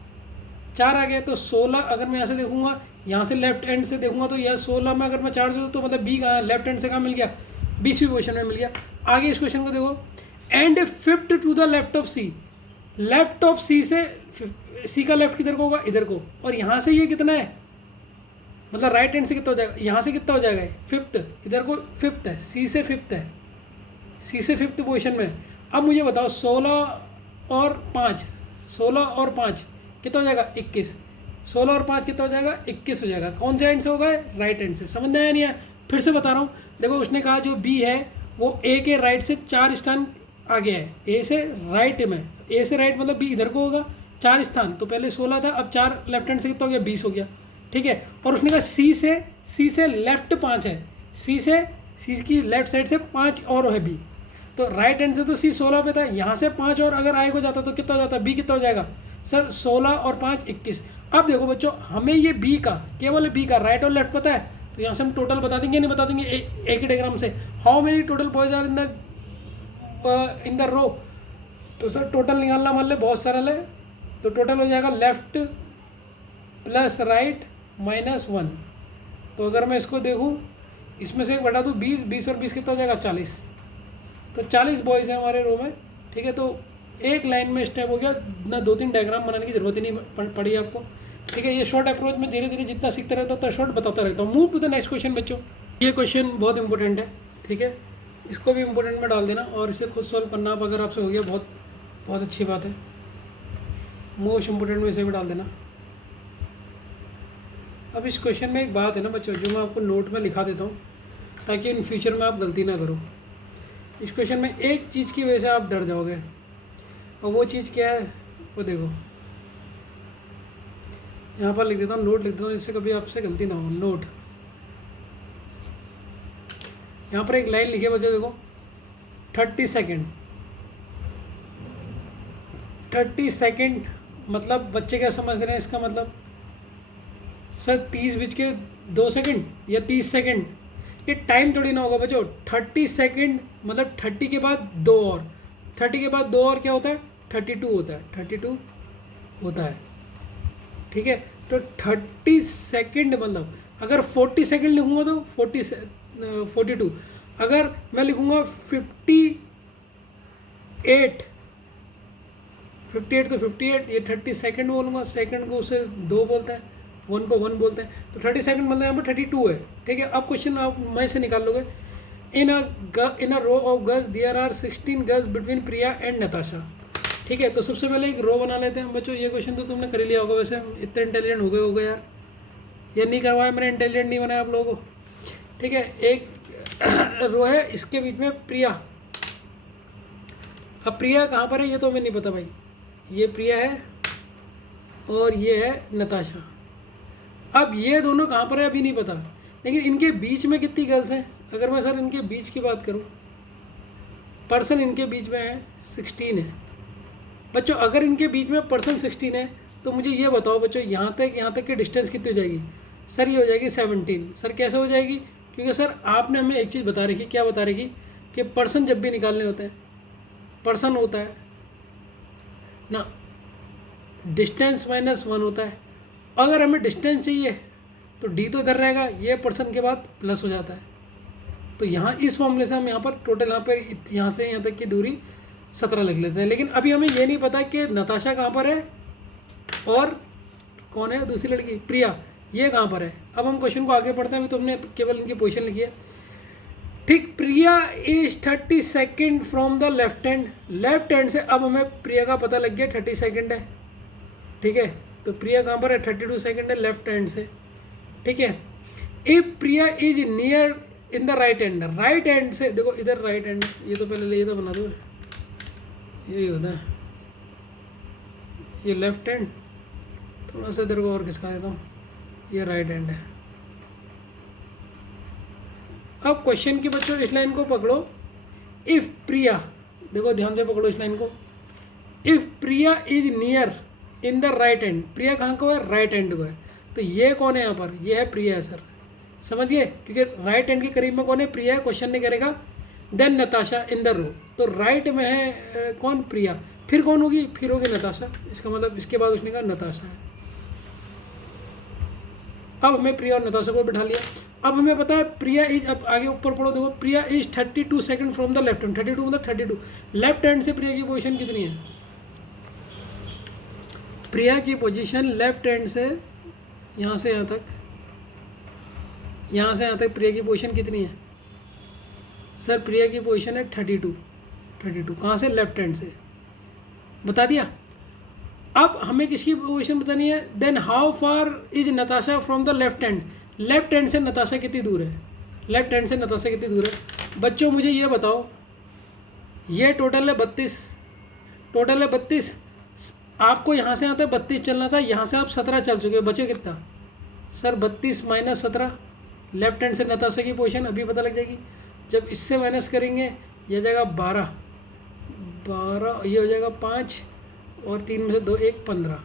4 आगे है, तो 16 अगर मैं यहाँ से देखूंगा, यहाँ से लेफ्ट हैंड से देखूंगा, तो यह 16 में अगर मैं 4 जोड़ूँ तो मतलब बी कहाँ, लेफ्ट हैंड से कहाँ मिल गया, 20वीं पोजीशन में मिल गया। आगे इस क्वेश्चन को देखो, and 5th to the left of C, left of C से, सी का लेफ्ट किधर को होगा, इधर को, और यहाँ से ये कितना है, मतलब राइट हैंड से कितना हो जाएगा, यहाँ से कितना हो जाएगा, 5th, इधर को 5th है, सी से 5th है, सी से 5th पोजीशन में। अब मुझे बताओ 16 और 5 कितना हो जाएगा, 21, 16 और 5 कितना हो जाएगा, 21 हो जाएगा। कौन से हैंड से होगा, राइट हैंड से। समझ में आया नहीं है, फिर से बता रहा हूँ, देखो उसने कहा जो बी है वो ए के राइट से 4 स्थान आगे है, ए से राइट में, ए से राइट मतलब बी इधर को होगा 4 स्थान, तो पहले 16 था, अब 4 लेफ्ट हैंड से कितना हो गया, 20 हो गया, ठीक है। और उसने कहा सी से लेफ्ट 5 है, सी की लेफ्ट साइड से 5 और है बी, तो राइट हैंड से तो सी 16 पे था, यहाँ से 5 और अगर आगे हो जाता तो कितना हो जाता, बी कितना हो जाएगा, सर 16 और 5 21। अब देखो बच्चों, हमें ये बी का, केवल बी का राइट और लेफ्ट पता है, तो यहाँ से हम टोटल बता देंगे, नहीं बता देंगे, एक ही डायग्राम से, how many total boys are in the row, तो सर टोटल निकालना मान ले बहुत सरल है, तो टोटल हो जाएगा लेफ्ट प्लस राइट माइनस 1। तो अगर मैं इसको देखूँ, इसमें से एक बटा दूँ 20 और 20 कितना हो जाएगा, 40, तो 40 बॉयज़ हैं हमारे रो में, ठीक है। तो एक लाइन में स्टेप हो गया, ना 2-3 डायग्राम बनाने की जरूरत ही नहीं पड़ी आपको, ठीक है। ये शॉर्ट अप्रोच में धीरे धीरे जितना सीखते रहता हूँ उतना शॉर्ट बताता रहता हूँ। Move to the next question बच्चों, ये क्वेश्चन बहुत इंपॉर्टेंट है, ठीक है, इसको भी इंपॉर्टेंट में डाल देना, और इसे खुद सॉल्व करना आप अगर आपसे हो गया बहुत बहुत अच्छी बात है, मोस्ट इंपॉर्टेंट में इसे भी डाल देना। अब इस क्वेश्चन में एक बात है ना बच्चों, जो मैं आपको नोट में लिखा देता हूँ ताकि इन फ्यूचर में आप गलती ना करो। इस क्वेश्चन में एक चीज़ की वजह से आप डर जाओगे, और वो चीज़ क्या है वो देखो, यहाँ पर लिख देता हूँ, नोट लिख देता हूँ जिससे कभी आपसे गलती ना हो। नोट, यहाँ पर एक लाइन लिखी है बच्चों, देखो 30 सेकेंड। 30 सेकेंड मतलब बच्चे क्या समझ रहे हैं इसका मतलब? सर 30 बज के 2 सेकेंड या 30 सेकेंड, ये टाइम थोड़ी ना होगा बच्चों। 30 सेकेंड मतलब 30 के बाद 2 और, 30 के बाद 2 और क्या होता है? 32 होता है, 32 होता है, ठीक है। तो 30 सेकेंड मतलब अगर 40 सेकेंड लिखूँगा तो 42, अगर मैं लिखूँगा 58 तो 58, ये 30 सेकेंड बोलूँगा, सेकेंड को उसे 2 बोलता है, 1 को 1 बोलते हैं, तो 30 सेकेंड मतलब यहाँ पर 32 है, ठीक है। अब क्वेश्चन आप मैं से निकाल लोगे। In a row of girls there are 16 girls between Priya and Natasha, ठीक है। तो सबसे पहले एक रो बना लेते हैं बच्चों। ये क्वेश्चन तो तुमने कर ही लिया होगा, वैसे इतने इंटेलिजेंट हो गए यार, ये नहीं करवाया मैंने, इंटेलिजेंट नहीं बनाया आप लोगों को, ठीक है। एक रो है, इसके बीच में प्रिया। अब प्रिया कहाँ पर है ये तो हमें नहीं पता भाई, ये प्रिया है और ये है नताशा। अब ये दोनों कहाँ पर है अभी नहीं पता, लेकिन इनके बीच में कितनी गर्ल्स हैं? अगर मैं सर इनके बीच की बात करूँ, पर्सन इनके बीच में है 16 है बच्चों। अगर इनके बीच में पर्सन 16 है तो मुझे ये बताओ बच्चों, यहाँ तक की डिस्टेंस कितनी हो जाएगी? सर ये हो जाएगी 17। सर कैसे हो जाएगी? क्योंकि सर आपने हमें एक चीज़ बता रखी, क्या बता रखी? कि पर्सन जब भी निकालने होते हैं, पर्सन होता है ना, डिस्टेंस -1 होता है। अगर हमें डिस्टेंस चाहिए तो डी तो इधर रहेगा, ये पर्सन के बाद प्लस हो जाता है। तो यहाँ इस फॉर्मूले से हम यहाँ पर टोटल यहाँ से यहाँ तक की दूरी 17 लिख लेते हैं। लेकिन अभी हमें ये नहीं पता कि नताशा कहाँ पर है और कौन है दूसरी लड़की प्रिया, ये कहाँ पर है। अब हम क्वेश्चन को आगे पढ़ते हैं, अभी तो हमने केवल इनकी पोजीशन लिखी है, ठीक। Priya is 30 second from the left hand से। अब हमें प्रिया का पता लग गया 30 सेकेंड है, ठीक है। तो प्रिया कहाँ पर है? 32 सेकेंड है लेफ्ट हैंड से, ठीक है। If Priya is near in the right hand से, देखो इधर राइट हैंड, ये तो पहले ये तो बना दो, यही होता है, ये लेफ्ट हैंड, थोड़ा सा इधर को और खिसका देता हूँ, ये राइट हैंड है। अब क्वेश्चन की बच्चों इस लाइन को पकड़ो। इफ प्रिया, देखो ध्यान से पकड़ो इस लाइन को, if Priya is near in the right hand, Priya कहाँ को है? राइट हैंड को है। तो ये कौन है यहाँ पर? ये है प्रिया है सर, समझिए, क्योंकि राइट हैंड के करीब में कौन है? प्रिया है। क्वेश्चन नहीं करेगा then Natasha in the row, तो राइट में है कौन? प्रिया। फिर कौन होगी? फिर होगी नताशा। इसका मतलब इसके बाद उसने कहा नताशा है। अब हमें प्रिया और नताशा को बिठा लिया। अब हमें पता है प्रिया इज, अब आगे ऊपर पढ़ो, देखो Priya is 32 second from the left hand. 32 मतलब 32, लेफ्ट हैंड से प्रिया की पोजीशन कितनी है? प्रिया की पोजीशन लेफ्ट हैंड से यहाँ से यहाँ तक, यहाँ से यहाँ तक प्रिया की पोजीशन कितनी है? सर प्रिया की पोजीशन है 32। कहाँ से? लेफ्ट हैंड से, बता दिया। अब हमें किसकी पोजीशन बतानी है? Then how far is Natasha from the left hand, left hand से नताशा कितनी दूर है? लेफ्ट हैंड से नताशा कितनी दूर है बच्चों? मुझे ये बताओ, ये टोटल है 32, टोटल है 32। आपको यहाँ से यहाँ तक 32 चलना था, यहाँ से आप 17 चल चुके हो, बचे कितना? सर 32 - 17, लेफ्ट हैंड से नताशा की पोजीशन अभी पता लग जाएगी। जब इससे माइनस करेंगे ये हो जाएगा 12, ये हो जाएगा 5 और 3 में से 2 1 15,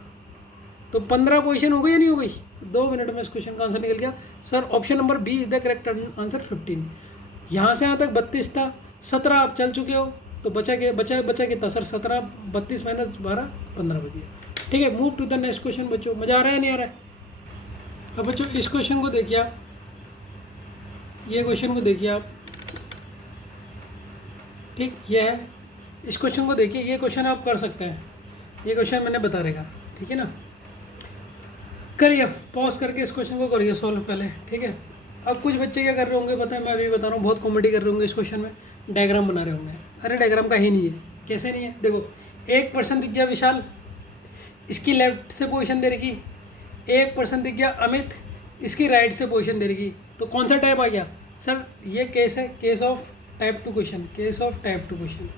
तो 15 पोजीशन हो गई या नहीं हो गई? 2 मिनट में इस क्वेश्चन का आंसर निकल गया। Sir option number B is the correct answer 15। यहाँ से यहाँ तक 32 था, 17 आप चल चुके हो, तो बचा कितना सर? 17, 32 - 12, 15 बच गया, ठीक है। Move to the next question बच्चों। मज़ा आ रहा है नहीं आ रहा है? अब बच्चों इस क्वेश्चन को देखिए आप, ये क्वेश्चन को देखिए आप, ठीक, ये है। इस क्वेश्चन को देखिए, ये क्वेश्चन आप कर सकते हैं, ये क्वेश्चन मैंने बता रहेगा, ठीक है ना। करिए पॉज करके इस क्वेश्चन को करिए सॉल्व पहले, ठीक है। अब कुछ बच्चे क्या कर रहे होंगे पता है, मैं अभी बता रहा हूँ, बहुत कॉमेडी कर रहे होंगे इस क्वेश्चन में, डायग्राम बना रहे होंगे। अरे डायग्राम का ही नहीं है, कैसे नहीं है? देखो एक पर्सन दिख गया विशाल, इसकी लेफ्ट से पोजीशन दे रखी, एक पर्सन दिख गया अमित, इसकी राइट से पोजीशन दे रही, तो कौन सा टाइप आ गया सर? ये केस है, case of type 2 question, case of type 2 question.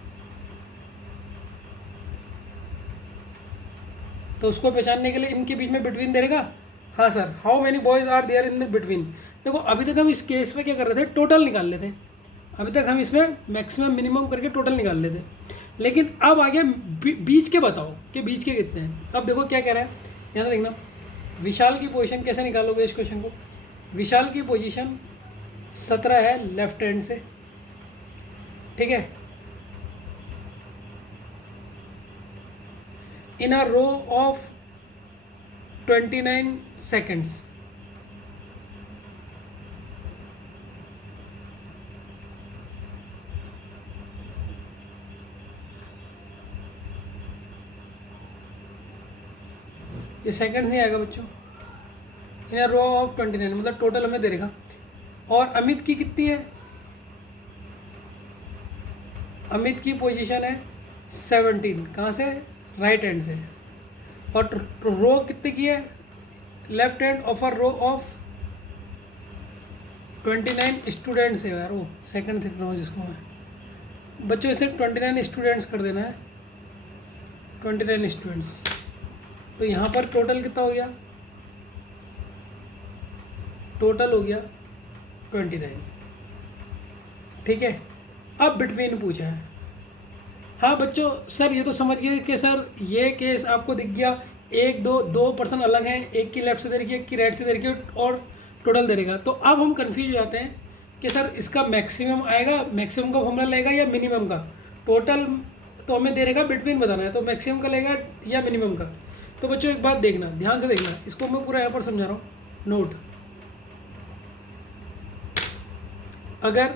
तो उसको पहचानने के लिए इनके बीच में बिटवीन दे देगा। हाँ sir, how many boys are there in the between. देखो अभी तक हम इस केस में क्या कर रहे थे, टोटल निकाल लेते हैं। अभी तक हम इसमें मैक्सिमम मिनिमम करके टोटल निकाल लेते हैं, लेकिन अब आ गया बीच के, बताओ कि बीच के कितने हैं। अब देखो क्या कह रहा है, यहाँ देखना, विशाल की पोजीशन कैसे निकालोगे इस क्वेश्चन को। विशाल की पोजीशन 17 है लेफ्ट हैंड से, ठीक है, इन अ रो ऑफ 29 सेकेंड्स। ये सेकंड नहीं आएगा बच्चों, इन रो ऑफ 29 मतलब टोटल हमें दे देगा। और अमित की कितनी है, अमित की पोजीशन है 17, कहाँ से, राइट हैंड से। और रो कितने की है, left hand of a row of 29 students है यार, वो सेकंड देख रहा हूँ जिसको मैं। बच्चों इसे 29 स्टूडेंट्स कर देना है, 29 स्टूडेंट्स। तो यहाँ पर टोटल कितना हो गया, टोटल हो गया 29, ठीक है। अब बिटवीन पूछा है। हाँ बच्चों, सर ये तो समझ गए कि सर ये केस आपको दिख गया, एक दो पर्सन अलग हैं, एक की लेफ्ट से दे रखी है, एक की राइट से दे रखी है, और टोटल दे देगा। तो अब हम कंफ्यूज हो जाते हैं कि सर इसका मैक्सिमम आएगा, मैक्सिमम का फॉर्मूला लेगा या मिनिमम का। टोटल तो हमें दे देगा, बिटवीन बताना है, तो मैक्सिमम का लेगा या मिनिमम का। तो बच्चों एक बात देखना, ध्यान से देखना, इसको मैं पूरा यहाँ पर समझा रहा हूँ, नोट। अगर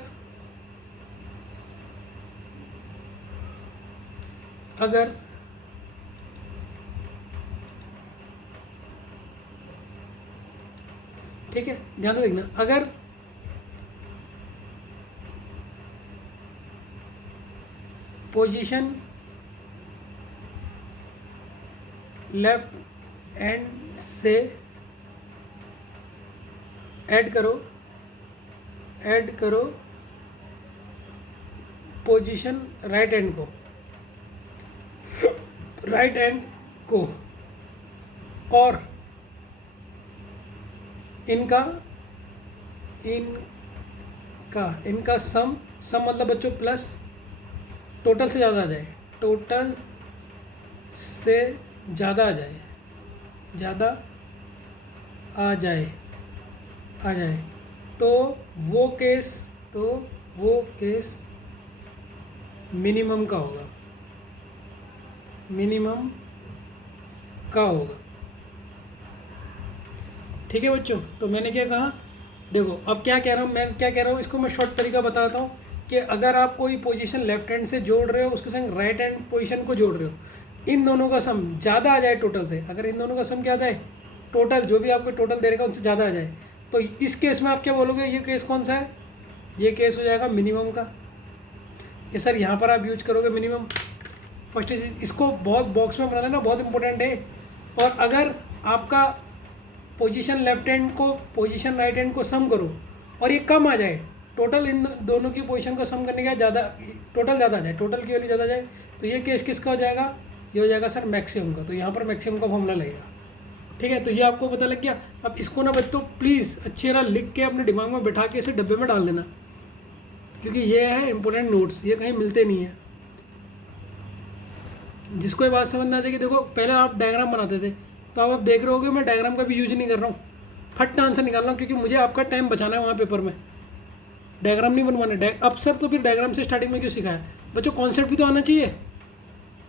ठीक है, ध्यान से देखना, अगर पोजीशन लेफ्ट हैंड से ऐड करो पोजीशन राइट हैंड को, और इनका सम मतलब बच्चों प्लस टोटल से ज़्यादा आ जाए, टोटल से ज़्यादा आ जाए, तो वो केस मिनिमम का होगा, ठीक है बच्चों। तो मैंने क्या कहा, देखो अब क्या कह रहा हूँ, मैं क्या कह रहा हूँ, इसको मैं शॉर्ट तरीका बताता हूँ कि अगर आप कोई पोजीशन लेफ्ट हैंड से जोड़ रहे हो, उसके संग राइट हैंड पोजीशन को जोड़ रहे हो, इन दोनों का सम ज़्यादा आ जाए टोटल से, अगर इन दोनों का सम क्या आता है, टोटल जो भी आपको टोटल दे रहेगा उनसे ज़्यादा आ जाए, तो इस केस में आप क्या बोलोगे, ये केस कौन सा है, ये केस हो जाएगा मिनिमम का। कि सर यहाँ पर आप यूज करोगे मिनिमम। फर्स्ट इसको बहुत बॉक्स में बना लेना, बहुत इंपॉर्टेंट है। और अगर आपका पोजीशन लेफ्ट हैंड को पोजीशन राइट हैंड को सम करो और ये कम आ जाए, टोटल इन दोनों की पोजीशन को सम करने का टोटल ज़्यादा आ जाए, टोटल की वैल्यू ज़्यादा आ जाए, तो ये केस किसका हो जाएगा, ये हो जाएगा सर मैक्सिमम का। तो यहाँ पर मैक्सिमम का फॉर्मूला लगेगा, ठीक है। तो ये आपको पता लग गया। अब इसको ना बच्चों प्लीज़ अच्छी तरह लिख के अपने दिमाग में बैठा के इसे डब्बे में डाल देना, क्योंकि ये है इंपॉर्टेंट नोट्स, ये कहीं मिलते नहीं हैं। जिसको ये बात समझ ना आ जाएगी, देखो पहले आप डायग्राम बनाते थे, तो अब आप देख रहे होगे मैं डायग्राम का भी यूज नहीं कर रहा हूँ, फट आंसर निकाल रहा हूँ, क्योंकि मुझे आपका टाइम बचाना है वहाँ पेपर में। डायग्राम नहीं बनवाने, अब सर तो फिर डायग्राम से स्टार्टिंग में क्यों सिखाया बच्चों, कॉन्सेप्ट भी तो आना चाहिए।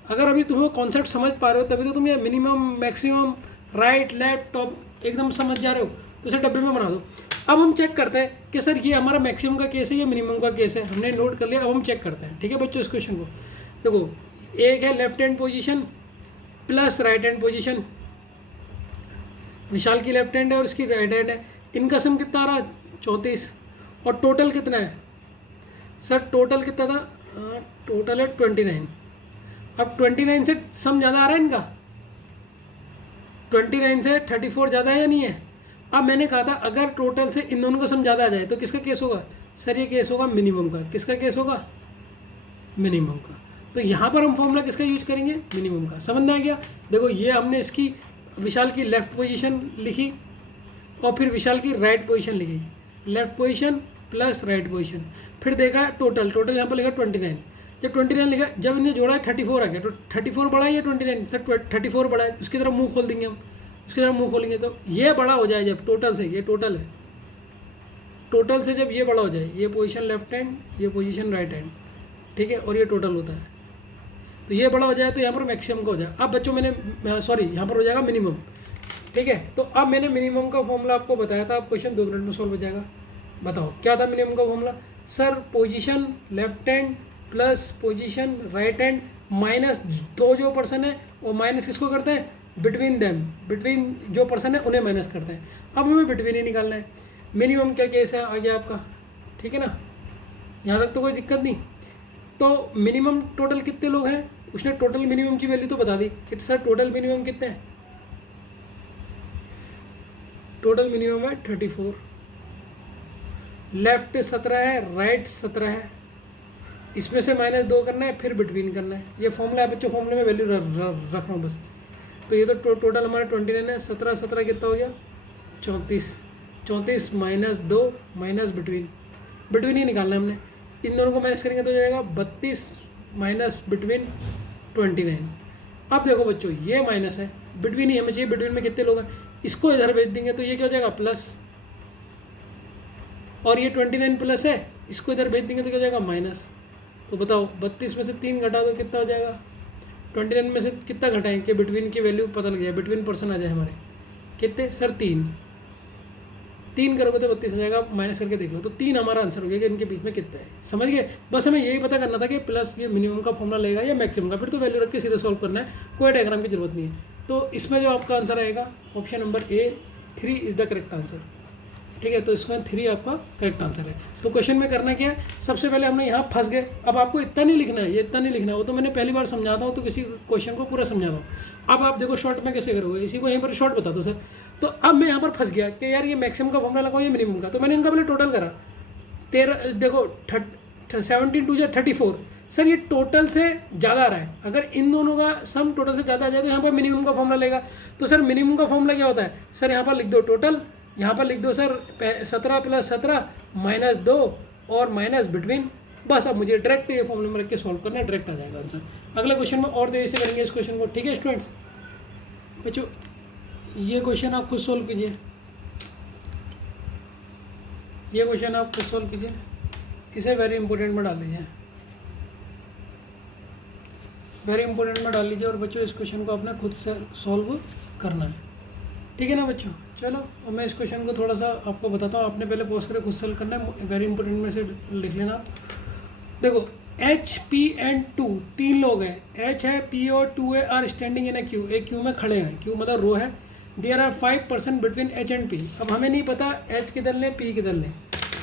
अगर अभी तुम्हें कॉन्सेप्ट समझ पा रहे हो तभी तो तुम ये minimum maximum right left top एकदम समझ जा रहे हो, तो इसे डब्बे में बना दो। अब हम चेक करते हैं कि सर ये हमारा मैक्सिमम का केस है या मिनिमम का केस है, हमने नोट कर लिया। अब हम चेक करते हैं, ठीक है बच्चों। इस क्वेश्चन को देखो, एक है left hand position plus right hand position, Vishal की लेफ्ट हैंड है और इसकी राइट हैंड है, इनका सम कितना आ रहा है 34, और टोटल कितना है सर, टोटल कितना था, टोटल है 29। अब 29 से सम ज़्यादा आ रहा है इनका, 29 से 34 ज़्यादा है या नहीं है। अब मैंने कहा था अगर टोटल से इन दोनों का सम ज़्यादा आ जाए तो किसका केस होगा? सर ये केस होगा मिनिमम का। किसका केस होगा? मिनिमम का। तो यहाँ पर हम फॉर्मूला किसका यूज करेंगे? मिनिमम का। समझ में आ गया? देखो ये हमने इसकी विशाल की लेफ्ट पोजीशन लिखी और फिर विशाल की राइट पोजीशन लिखी, left position plus right position. फिर देखा टोटल, टोटल यहाँ पर लिखा 29। जब 29 लिखा, जब इन्हें जोड़ा 34 आ गया, तो 34 बड़ा है या 29? सर 34 बड़ा है, उसकी तरफ मुंह खोल देंगे हम, उसकी तरफ मुंह खोलेंगे तो ये बड़ा हो जाए जब टोटल से, ये टोटल है, टोटल से जब ये बड़ा हो जाए, ये पोजीशन लेफ्ट हैंड, ये पोजीशन राइट हैंड, ठीक है, और ये टोटल होता है, तो ये बड़ा हो जाए तो यहाँ पर मैक्सिमम का हो जाए। अब बच्चों मैंने सॉरी यहाँ पर हो जाएगा मिनिमम, ठीक है। तो अब मैंने मिनिमम का फॉर्मूला आपको बताया था, अब क्वेश्चन 2 मिनट में सॉल्व हो जाएगा। बताओ क्या था मिनिमम का formula? Sir position left hand plus position right hand minus दो जो पर्सन है वो माइनस किसको करते हैं? बिटवीन देम, बिटवीन जो पर्सन है उन्हें माइनस करते हैं। अब हमें बिटवीन ही निकालना है। मिनिमम क्या केस है आ गया आपका, ठीक है ना, यहाँ तक तो कोई दिक्कत नहीं। तो मिनिमम टोटल कितने लोग हैं, उसने टोटल मिनिमम की वैल्यू तो बता दी कि सर टोटल मिनिमम कितने हैं? टोटल मिनिमम है 34, लेफ्ट 17 है, राइट 17 है, इसमें से -2 करना है, फिर बिटवीन करना है। ये फॉर्मूला है बच्चों, फॉर्मूले में वैल्यू रख रहा हूँ बस। तो ये तो टोटल हमारा 29 है, 17 17 कितना हो गया? 34, 34 -2 माइनस बिटवीन, बिटवीन ही निकालना है हमने। इन दोनों को माइनस करेंगे तो हो जाएगा 32 माइनस बिटवीन 29। अब देखो बच्चों ये माइनस है, बिटवीन ही हमें चाहिए, बिटवीन में कितने लोग हैं, इसको इधर भेज देंगे तो ये क्या हो जाएगा? प्लस, और ये 29 प्लस है, इसको इधर भेज देंगे तो क्या हो जाएगा? माइनस। तो बताओ 32 में से 3 घटा दो कितना हो जाएगा? 29 में से कितना घटाएं कि बिटवीन की वैल्यू पता लग जाए, बिटवीन पर्सन आ जाए हमारे कितने? सर 3 करोगे तो 32 आ जाएगा, माइनस करके देख लो तो 3 हमारा आंसर हो गया कि इनके बीच में कितना है। समझ गए? बस हमें यही पता करना था कि प्लस ये मिनिमम का फॉर्मूला लेगा या मैक्सिमम का, फिर तो वैल्यू रख के सीधे सॉल्व करना है, कोई डायग्राम की जरूरत नहीं है। तो इसमें जो आपका आंसर आएगा option number A 3 is the correct answer, ठीक है। तो इसमें 3 आपका करेक्ट आंसर है। तो क्वेश्चन में करना क्या है, सबसे पहले हमने यहाँ फंस गए। अब आपको इतना नहीं लिखना है, ये इतना नहीं लिखना है, वो तो मैंने पहली बार समझाता हूँ तो किसी क्वेश्चन को पूरा समझाता हूँ। अब आप देखो शॉर्ट में कैसे करोगे, इसी को यहीं पर शॉर्ट बता दो सर। तो अब मैं यहाँ पर फंस गया कि यार ये मैक्सिमम का फॉर्मूला लगाओ या मिनिमम का, तो मैंने इनका पहले टोटल करा। 13 देखो 17 2 34, सर ये टोटल से ज़्यादा आ रहा है। अगर इन दोनों का सम टोटल से ज़्यादा आ जाए तो यहाँ पर मिनिमम का फॉर्मूला लेगा। तो सर मिनिमम का फॉर्मूला क्या होता है? सर यहाँ पर लिख दो टोटल, यहाँ पर लिख दो सर 17 + 17 -2 और माइनस बिटवीन। बस अब मुझे डायरेक्ट ये फॉर्मूले में रख के सॉल्व करना है, डायरेक्ट आ जाएगा आंसर। अगले क्वेश्चन में और देरी से करेंगे इस क्वेश्चन को, ठीक है स्टूडेंट्स। बच्चों ये क्वेश्चन आप खुद सॉल्व कीजिए, ये क्वेश्चन आप खुद सॉल्व कीजिए, इसे वेरी इंपॉर्टेंट में डाल दीजिए, वेरी इंपॉर्टेंट में डाल लीजिए। और बच्चों इस क्वेश्चन को अपना खुद से सॉल्व करना है, ठीक है ना बच्चों। चलो और मैं इस क्वेश्चन को थोड़ा सा आपको बताता हूँ, आपने पहले पॉज करके खुद सॉल्व करना है, वेरी इंपॉर्टेंट में से लिख लेना आप। देखो H, P एंड 2 3 लोग हैं, H है, P और 2 है, are standing in a queue, एक क्यू में खड़े हैं, क्यू मतलब रो है। There are 5 person between H and P। अब हमें नहीं पता H किधर लें P किधर लें।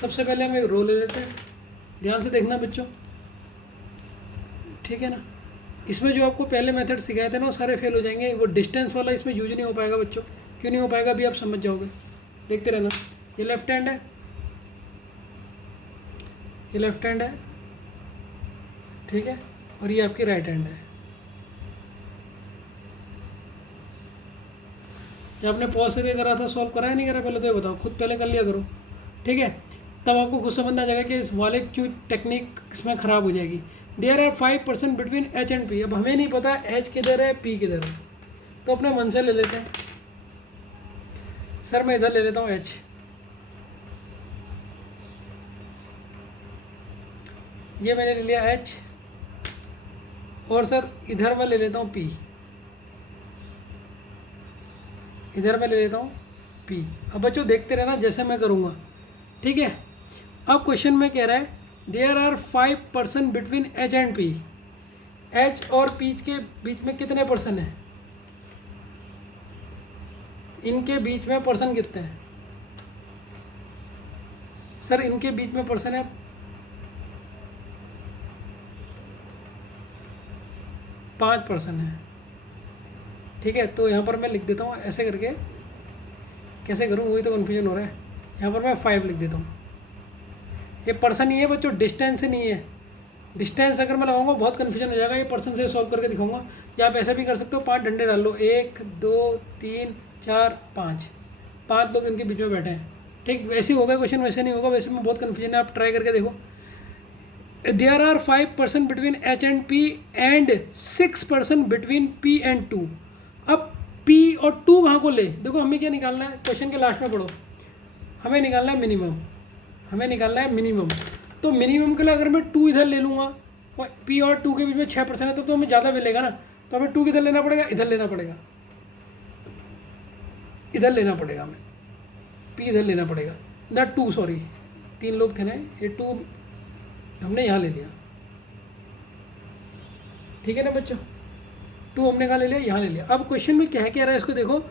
सबसे पहले हम एक रो ले लेते हैं, ध्यान से देखना बच्चों, ठीक है ना। इसमें जो आपको पहले मेथड सिखाए थे ना वो सारे फेल हो जाएंगे, वो डिस्टेंस वाला इसमें यूज नहीं हो पाएगा बच्चों। क्यों नहीं हो पाएगा अभी आप समझ जाओगे, देखते रहना। ये लेफ्ट हैंड है, ये लेफ्ट हैंड है, ठीक है, और ये आपकी राइट हैंड है। जब आपने पॉज करके करा था, सॉल्व करा है नहीं करा, पहले तो ये बताओ, खुद पहले कर लिया करो, ठीक है, तब आपको खुद समझ आ जाएगा कि इस वाले क्यों टेक्निक इसमें ख़राब हो जाएगी। There are 5 person between H and P। अब हमें नहीं पता H किधर है P किधर है, तो अपने मन से ले लेते हैं। सर मैं इधर ले लेता हूँ H, ये मैंने ले लिया H, और सर इधर मैं ले लेता हूँ P, इधर मैं ले लेता हूँ P। अब बच्चों देखते रहना जैसे मैं करूँगा, ठीक है। अब क्वेश्चन में कह रहा है there are 5 person between H and P। H और P के बीच में कितने पर्सन हैं, इनके बीच में पर्सन कितने हैं? सर इनके बीच में पर्सन है 5 पर्सन है, ठीक है। तो यहाँ पर मैं लिख देता हूँ ऐसे करके, कैसे करूँ, वही तो कन्फ्यूजन हो रहा है। यहाँ पर मैं 5 लिख देता हूँ। ये पर्सन नहीं है बच्चों, डिस्टेंस नहीं है। डिस्टेंस अगर मैं लगाऊंगा बहुत कन्फ्यूजन हो जाएगा। ये पर्सन से सॉल्व करके दिखाऊंगा, या आप ऐसा भी कर सकते हो, 5 डंडे डाल लो, 1 2 3 4 5, 5 लोग इनके बीच में बैठे हैं। ठीक, वैसे ही होगा क्वेश्चन, वैसे नहीं होगा। वैसे में बहुत कन्फ्यूजन है, आप ट्राई करके देखो। There are 5 person between H and P and 6 person between P and 2। अब पी और 2 कहाँ को ले, देखो हमें क्या निकालना है, क्वेश्चन के लास्ट में पढ़ो। हमें निकालना है मिनिमम, हमें निकालना है मिनिमम। तो मिनिमम के लिए अगर मैं 2 इधर ले लूँगा और पी और 2 के बीच में 6% है, तो हमें ज़्यादा मिलेगा ना। तो हमें 2 किधर लेना पड़ेगा, इधर लेना पड़ेगा, इधर लेना पड़ेगा हमें, पी इधर लेना पड़ेगा ना। 2 सॉरी 3 लोग थे ना, ये 2 हमने यहाँ ले लिया। ठीक है ना बच्चों, 2 हमने कहाँ ले लिया, यहाँ ले लिया। अब क्वेश्चन में क्या है, कह रहा है इसको देखो,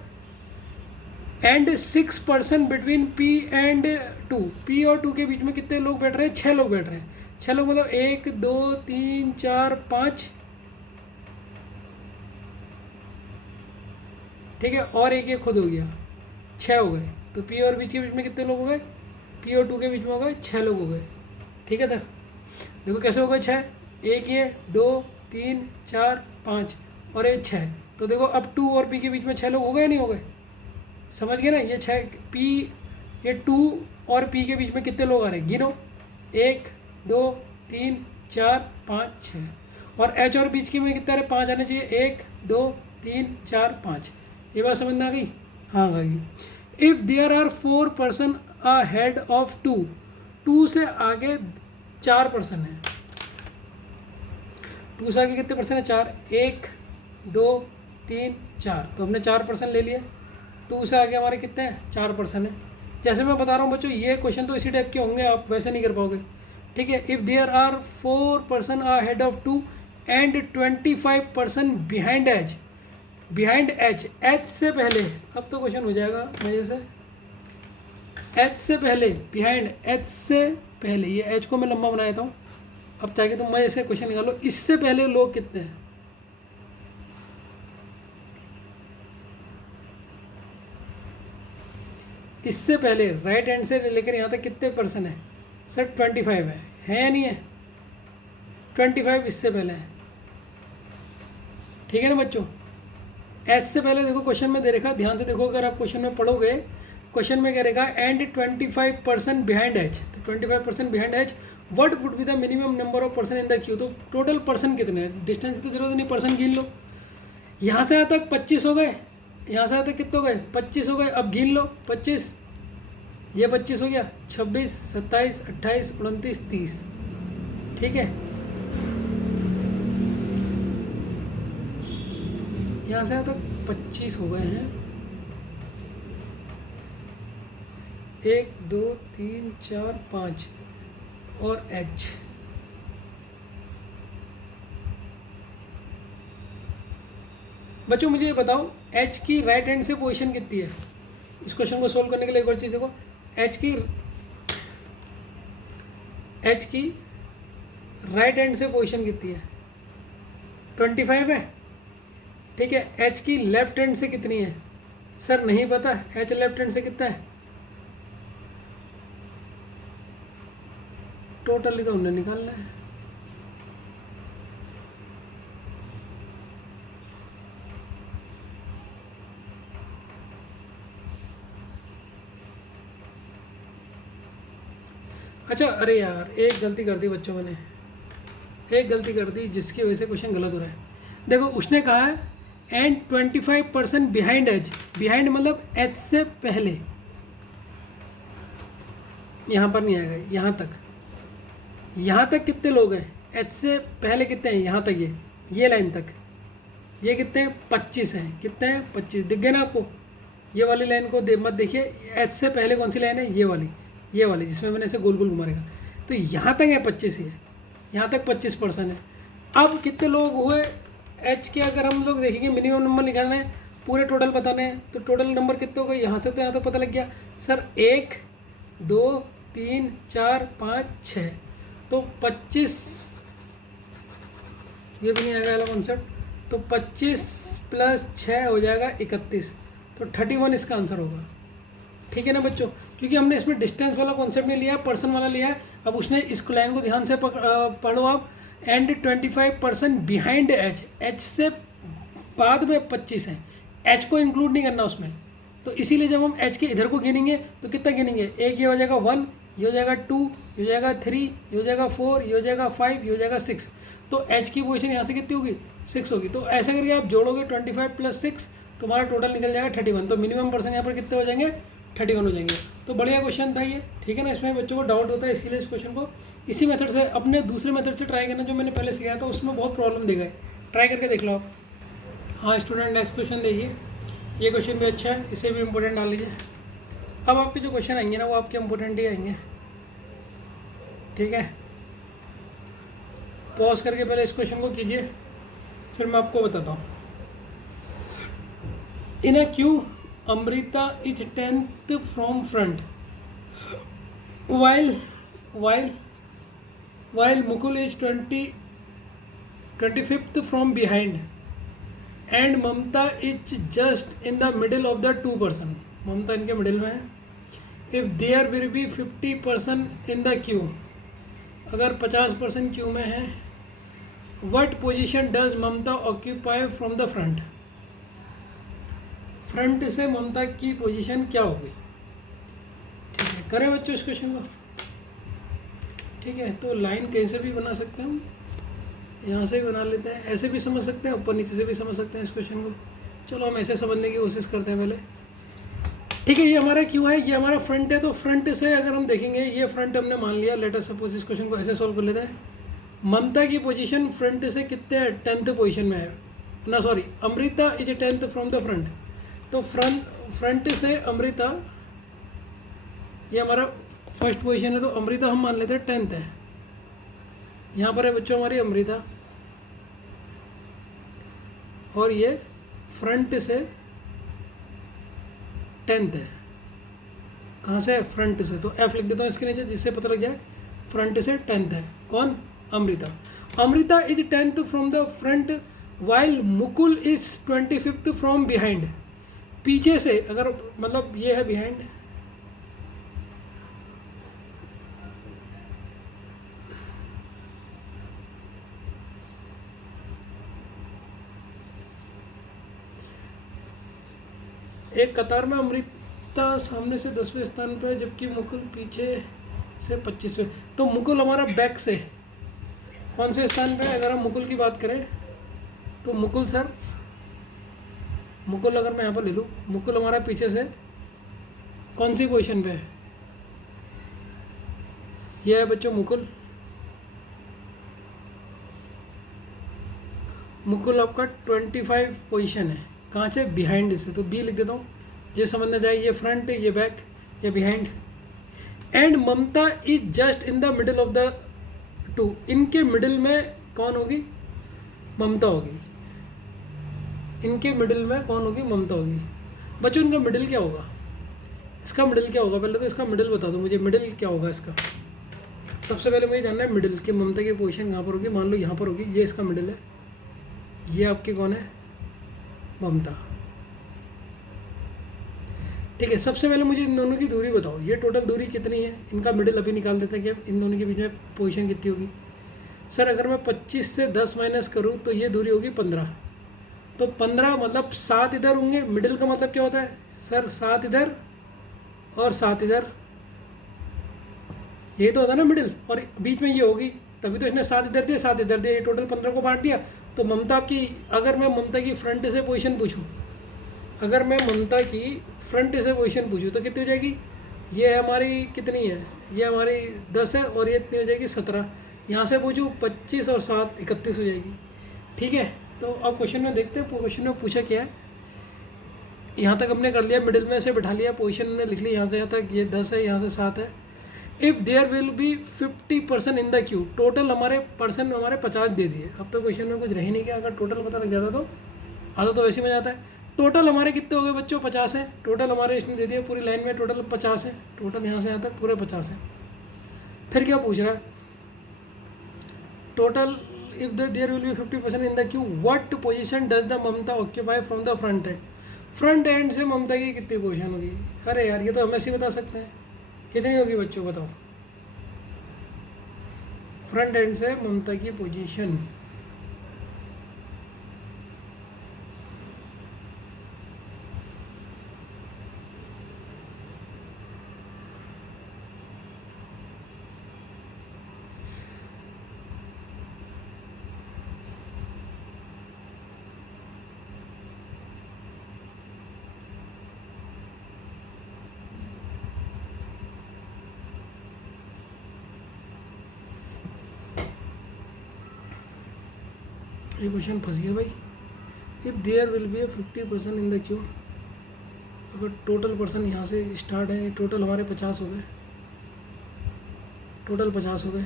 and 6 person between P and 2। P और 2 के बीच में कितने लोग बैठ रहे हैं, 6 लोग बैठ रहे हैं। 6 लोग मतलब 1 2 3 4 5, ठीक है, और एक ये खुद हो गया, 6 हो गए। तो पी और बीच के बीच में कितने लोग हो गए, पी और 2 के बीच में हो गए 6 लोग हो गए। ठीक है सर, देखो कैसे हो गए 6, एक ये 2 3 4 5 और एक 6। तो देखो अब 2 और पी के बीच में 6 लोग हो गए, नहीं हो गए, समझ गए ना। ये 6 पी, ये 2 और पी के बीच में कितने लोग आ रहे हैं, गिनो, 1 2 3 4 5 6। और एच और बीच के में कितने आ रहे, 5 आने चाहिए, 1 2 3 4 5। ये बात समझ में आ गई, हाँ आ गई। If there are 4 person a head of 2, 2 से आगे 4 पर्सन है। 2 से आगे कितने पर्सन है, 4, 1 2 3 4। तो हमने 4 पर्सन ले लिए। 2 से आगे हमारे कितने हैं, 4 पर्सन है। जैसे मैं बता रहा हूँ बच्चों, ये क्वेश्चन तो इसी टाइप के होंगे, आप वैसे नहीं कर पाओगे। ठीक है, if there are 4 person are head of 2 and 25 person behind H, behind H, H से पहले, अब तो क्वेश्चन हो जाएगा मजे से। एच से पहले, बिहाइंड एच से पहले, ये एच को मैं लंबा बना देता हूँ, अब चाहे तुम मजे से क्वेश्चन निकालो। इससे पहले लोग कितने हैं, इससे पहले राइट हैंड से लेकर यहाँ तक कितने पर्सन है सर, 25 है या नहीं है, 25 इससे पहले है। ठीक है ना बच्चों, एच से पहले देखो क्वेश्चन में दे रखा, ध्यान से देखो, अगर आप क्वेश्चन में पढ़ोगे, क्वेश्चन में क्या रहेगा, एंड 25 पर्सन बिहाइंड एच। तो 25 person behind H, what would be the minimum number of person in the Q. तो टोटल पर्सन कितने हैं, डिस्टेंस की तो जरूरत नहीं, पर्सन गिन लो। यहाँ से यहाँ तक 25 हो गए, यहाँ से यहाँ तक कितने हो गए, 25 हो गए। अब गिन लो 25, ये 25 हो गया, 26 27 28 29 30। ठीक है, यहाँ से यहाँ तक 25 हो गए हैं, 1 2 3 4 5 और एच। बच्चों मुझे ये बताओ, एच की राइट हैंड से पोजीशन कितनी है। इस क्वेश्चन को सोल्व करने के लिए एक और चीज़ देखो, एच की राइट हैंड से पोजीशन कितनी है, 25 है। ठीक है, एच की लेफ्ट हैंड से कितनी है, सर नहीं पता, एच लेफ्ट हैंड से कितना है, टोटली तो हमने निकालना है। अच्छा, अरे यार एक गलती कर दी बच्चों, मैंने एक गलती कर दी जिसकी वजह से क्वेश्चन गलत हो रहा है। देखो उसने कहा है and 25 person behind H, behind मतलब एच से पहले, यहाँ पर नहीं आएगा, यहाँ तक, यहाँ तक कितने लोग हैं, एच से पहले कितने हैं, यहाँ तक, ये लाइन तक, ये कितने हैं, 25 हैं। कितने हैं, 25, दिख गए ना आपको। ये वाली लाइन को मत देखिए, एच से पहले कौन सी लाइन है, ये वाली जिसमें मैंने इसे गोल गोल घुमा रखा। तो यहाँ तक है 25 ही है, यहाँ तक 25 पर्सन है। अब कितने लोग हुए एच के, अगर हम लोग देखेंगे मिनिमम नंबर निकालना है, पूरे टोटल बताने हैं, तो टोटल नंबर कितने हो गए, यहाँ से तो यहाँ तो पता लग गया सर, 1 2 3 4 5 6, तो 25, ये भी नहीं आएगा वाला कॉन्सेप्ट। तो 25 + 6 हो जाएगा 31, तो 31 इसका आंसर होगा। ठीक है ना बच्चों, क्योंकि हमने इसमें डिस्टेंस वाला कॉन्सेप्ट नहीं लिया है, पर्सन वाला लिया है। अब उसने इस लाइन को ध्यान से पढ़ो आप। एंड 25% बिहाइंड एच, एच से बाद में 25 है, एच को इंक्लूड नहीं करना उसमें। तो इसीलिए जब हम एच के इधर को गिनेंगे तो कितना गिनेंगे, एक ये हो जाएगा 1, ये हो जाएगा 2, ये हो जाएगा 3, ये हो जाएगा 4, ये हो जाएगा 5, ये हो जाएगा 6। तो एच की पोजीशन यहाँ से कितनी होगी, 6 होगी। तो ऐसे करके आप जोड़ोगे 25 + 6, तुम्हारा टोटल निकल जाएगा 31। तो मिनिमम पर्सन यहाँ पर कितने हो जाएंगे, 31 हो जाएंगे। तो बढ़िया क्वेश्चन था ये, ठीक है ना। इसमें बच्चों को डाउट होता है, इसीलिए इस क्वेश्चन को इसी मेथड से, अपने दूसरे मेथड से ट्राई करना जो मैंने पहले सिखाया था, उसमें बहुत प्रॉब्लम देगा। ट्राई करके देख लो आप। हाँ स्टूडेंट, नेक्स्ट क्वेश्चन देखिए। ये क्वेश्चन भी अच्छा है, इसे भी इंपॉर्टेंट डाल लीजिए। अब आपके जो क्वेश्चन आएंगे ना, वो आपके इंपॉर्टेंट ही आएंगे, ठीक है। पॉज करके पहले इस क्वेश्चन को कीजिए, फिर मैं आपको बताता हूँ। In a queue Amrita is 10th from front, while Mukul is 25th from behind, and Mamata is just in the middle of the two person. Mamta इनके मिडिल में है। If there will be 50% in the queue, अगर 50% क्यू में है, what position does Mamata occupy from the front, front से ममता की पोजीशन क्या होगी। ठीक है, करें बच्चों इस क्वेश्चन को। ठीक है, तो लाइन कैसे भी बना सकते हैं हम, यहाँ से भी बना लेते हैं, ऐसे भी समझ सकते हैं, ऊपर नीचे से भी समझ सकते हैं इस क्वेश्चन को। चलो हम ऐसे समझने की कोशिश करते हैं पहले। ठीक है, ये हमारा क्यों है, ये हमारा फ्रंट है। तो फ्रंट से अगर हम देखेंगे, ये फ्रंट हमने मान लिया। लेट अस सपोज इस क्वेश्चन को ऐसे सॉल्व कर लेते हैं। ममता की पोजीशन फ्रंट से कितने है, 10th पोजीशन में है ना, sorry, Amrita is 10th from the front. तो फ्रंट से अमृता, ये हमारा फर्स्ट पोजीशन है, तो अमृता हम मान लेते हैं 10th है। यहाँ पर है बच्चों हमारी अमृता, और ये फ्रंट से 10th है। कहाँ से है, फ्रंट से। तो F लिख देता हूँ इसके नीचे, जिससे पता लग जाए फ्रंट से 10th है। कौन, Amrita. Amrita is 10th from the front, while Mukul is 25th from behind. पीछे से, अगर मतलब ये है बिहाइंड, एक कतार में अमृता सामने से 10वें स्थान पर, जबकि मुकुल पीछे से 25वें। तो मुकुल हमारा बैक से कौन से स्थान पे है, अगर हम मुकुल की बात करें तो मुकुल सर, मुकुल अगर मैं यहाँ पर ले लूँ, मुकुल हमारा पीछे से कौन सी पोजीशन पे है, यह है बच्चों मुकुल। मुकुल आपका 25 पोजीशन है, कहाँ से, बिहाइंड से। तो बी लिख देता हूँ, ये समझना जाए, ये फ्रंट, ये बैक, ये behind. And Mamata is just in the middle of the two, इनके मिडिल में कौन होगी, ममता होगी। इनके मिडिल में कौन होगी, ममता होगी। बच्चों इनका मिडिल क्या होगा, इसका मिडिल क्या होगा, पहले तो इसका मिडिल बता दो मुझे, मिडिल क्या होगा इसका। सबसे पहले मुझे जानना है मिडिल कि ममता की पोजीशन कहाँ पर होगी। मान लो यहाँ पर होगी, ये इसका मिडिल है, ये आपकी कौन है, ममता। ठीक है, सबसे पहले मुझे इन दोनों की दूरी बताओ, ये टोटल दूरी कितनी है, इनका मिडिल अभी निकाल देते हैं कि इन दोनों के बीच में पोजीशन कितनी होगी। सर अगर मैं 25 से 10 माइनस करूँ तो ये दूरी होगी 15। तो 15 मतलब 7 इधर होंगे। मिडिल का मतलब क्या होता है सर, 7 इधर और 7 इधर, यही तो होता है ना मिडिल। और बीच में ये होगी, तभी तो इसने 7 इधर दिया 7 इधर दिया, ये टोटल 15 को बांट दिया। तो ममता आपकी, अगर मैं ममता की फ्रंट से पोजीशन पूछूं, अगर मैं ममता की फ्रंट से पोजीशन पूछूं तो कितनी हो जाएगी, ये हमारी कितनी है, ये हमारी 10 है, और ये इतनी हो जाएगी 17। यहाँ से पूछूं 25 और 7 31 हो जाएगी। ठीक है, तो अब क्वेश्चन में देखते हैं, क्वेश्चन में पूछा क्या है। यहाँ तक हमने कर लिया, मिडिल में से बैठा लिया, पोजीशन में लिख ली यहाँ से यहाँ तक, ये 10 है, यहाँ से 7 है। If there will be 50% in the queue, total हमारे परसेंट हमारे 50 दे दिए। अब तो क्वेश्चन में कुछ रह ही नहीं गया, अगर टोटल पता लग जाता तो आधा तो वैसे में जाता है। टोटल हमारे कितने हो गए बच्चों, 50 है। टोटल हमारे इसने दे दिया पूरी लाइन में, टोटल 50 है। टोटल यहाँ से यहाँ तक पूरे 50 है। फिर क्या पूछ रहा है, total if there will be 50% in the queue, what position does the Mamata occupy from the front end. Front end से ममता की कितनी पोजीशन होगी, अरे यार ये तो हम ऐसे ही बता सकते हैं। कितनी होगी बच्चों बताओ। फ्रंट एंड से ममता की पोजीशन, ये क्वेश्चन फंस गया भाई। If there will be a 50% in the queue, अगर टोटल पर्सन यहाँ से स्टार्ट है, टोटल हमारे 50 हो गए, टोटल 50 हो गए,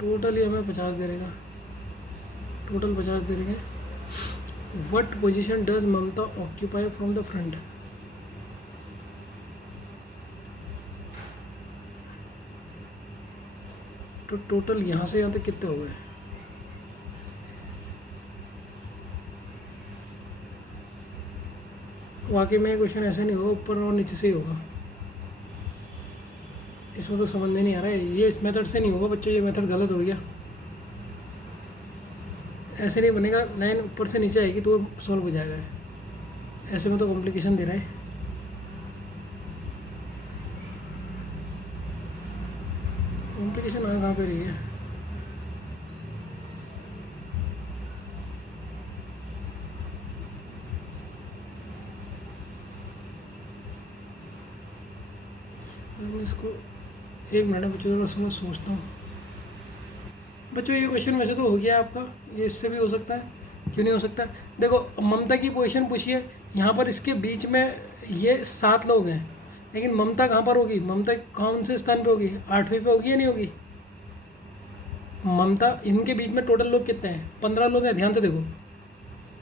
टोटल ही हमें 50 दे रहेगा, टोटल 50 दे रहे हैं। What position does Mamata occupy from the front, तो टोटल यहाँ से यहाँ तक कितने हो गए। वाकई में क्वेश्चन ऐसे नहीं होगा, ऊपर और नीचे से ही होगा। इसमें तो समझ में नहीं आ रहा है, ये इस मेथड से नहीं होगा बच्चों, ये मेथड गलत हो गया। ऐसे नहीं बनेगा, लाइन ऊपर से नीचे आएगी तो सॉल्व हो जाएगा। ऐसे में तो कॉम्प्लिकेशन दे रहा है। कॉम्प्लिकेशन आ कहाँ पे रही है। मैं इसको एक मिनट बच्चों थोड़ा समझ सोचता हूँ। बच्चों ये क्वेश्चन वैसे तो हो गया आपका, ये इससे भी हो सकता है, क्यों नहीं हो सकता। देखो ममता की पोजीशन पूछी है, यहाँ पर इसके बीच में ये 7 लोग हैं, लेकिन ममता कहाँ पर होगी, ममता कौन से स्थान पे होगी, 8वें पे होगी या नहीं होगी। ममता, इनके बीच में टोटल लोग कितने हैं, 15 लोग हैं, ध्यान से देखो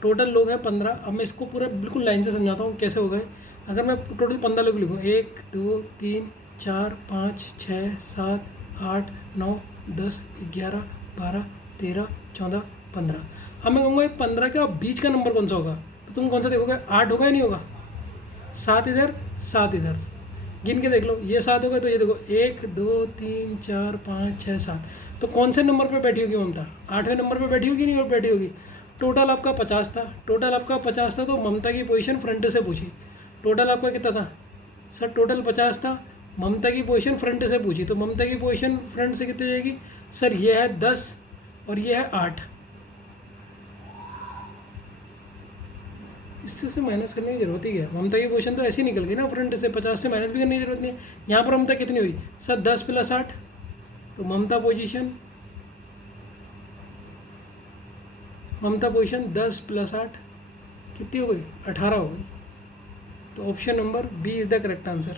टोटल लोग हैं 15। अब मैं इसको पूरा बिल्कुल लाइन से समझाता हूँ कैसे हो गए। अगर मैं टोटल 15 लोग लिखूँ, 1 2 3 4 5 6 7 8 9 10 11 12 13 14 15। अब मैं कहूँगा ये 15 का बीच का नंबर कौन सा होगा, तो तुम कौन सा देखोगे, 8 होगा या नहीं होगा। 7 इधर 7 इधर, गिन के देख लो, ये 7 हो गए, तो ये देखो 1 2 3 4 5 6 7। तो कौन से नंबर पे बैठी होगी ममता, 8वें नंबर पे बैठी होगी नहीं बैठी होगी। टोटल आपका 50 था, टोटल आपका 50 था, तो ममता की पोजीशन फ्रंट से पूछी। टोटल आपका कितना था सर, टोटल 50 था, ममता की पोजीशन फ्रंट से पूछी, तो ममता की पोजीशन फ्रंट से कितनी जाएगी सर, ये है 10 और ये है 8। इससे से माइनस करने की जरूरत ही क्या है, ममता की पोजीशन तो ऐसी निकल गई ना फ्रंट से, 50 से माइनस भी करने की जरूरत नहीं है। यहाँ पर ममता कितनी हुई सर, 10 + 8, तो ममता पोजीशन 10 + 8 कितनी हो गई, 18 हो गई। तो option number B is the correct answer.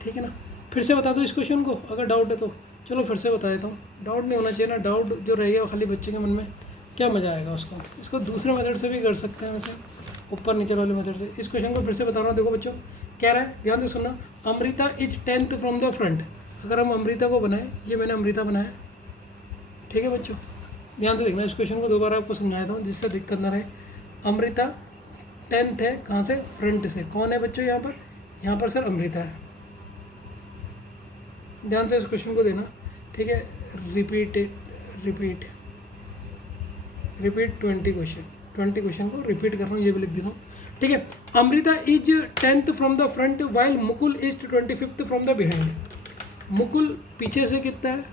ठीक है ना, फिर से बता दो इस क्वेश्चन को अगर डाउट है तो। चलो फिर से बता देता हूँ, डाउट नहीं होना चाहिए ना, डाउट जो रहेगा खाली बच्चे के मन में क्या मज़ा आएगा उसको। इसको दूसरे मेथड से भी कर सकते हैं वैसे, ऊपर नीचे वाले मेथड से। इस क्वेश्चन को फिर से बता रहा हूँ, देखो बच्चों क्या रहा है, ध्यान से सुनना। Amrita is 10th from the front, अगर हम अमृता को बनाएं, ये मैंने अमृता बनाया, ठीक है बच्चों, ध्यान से देखना। इस क्वेश्चन को दोबारा आपको समझाया था जिससे दिक्कत ना रहे। अमृता 10th है, कहाँ से, फ्रंट से। कौन है बच्चों यहाँ पर सर अमृता है। ध्यान से इस क्वेश्चन को देना, ठीक है। रिपीट 20 क्वेश्चन को रिपीट कर रहा हूँ, ये भी लिख देता हूँ, ठीक है। Amrita is 10th from the front while Mukul is 25th from the behind. Mukul पीछे से कितना है,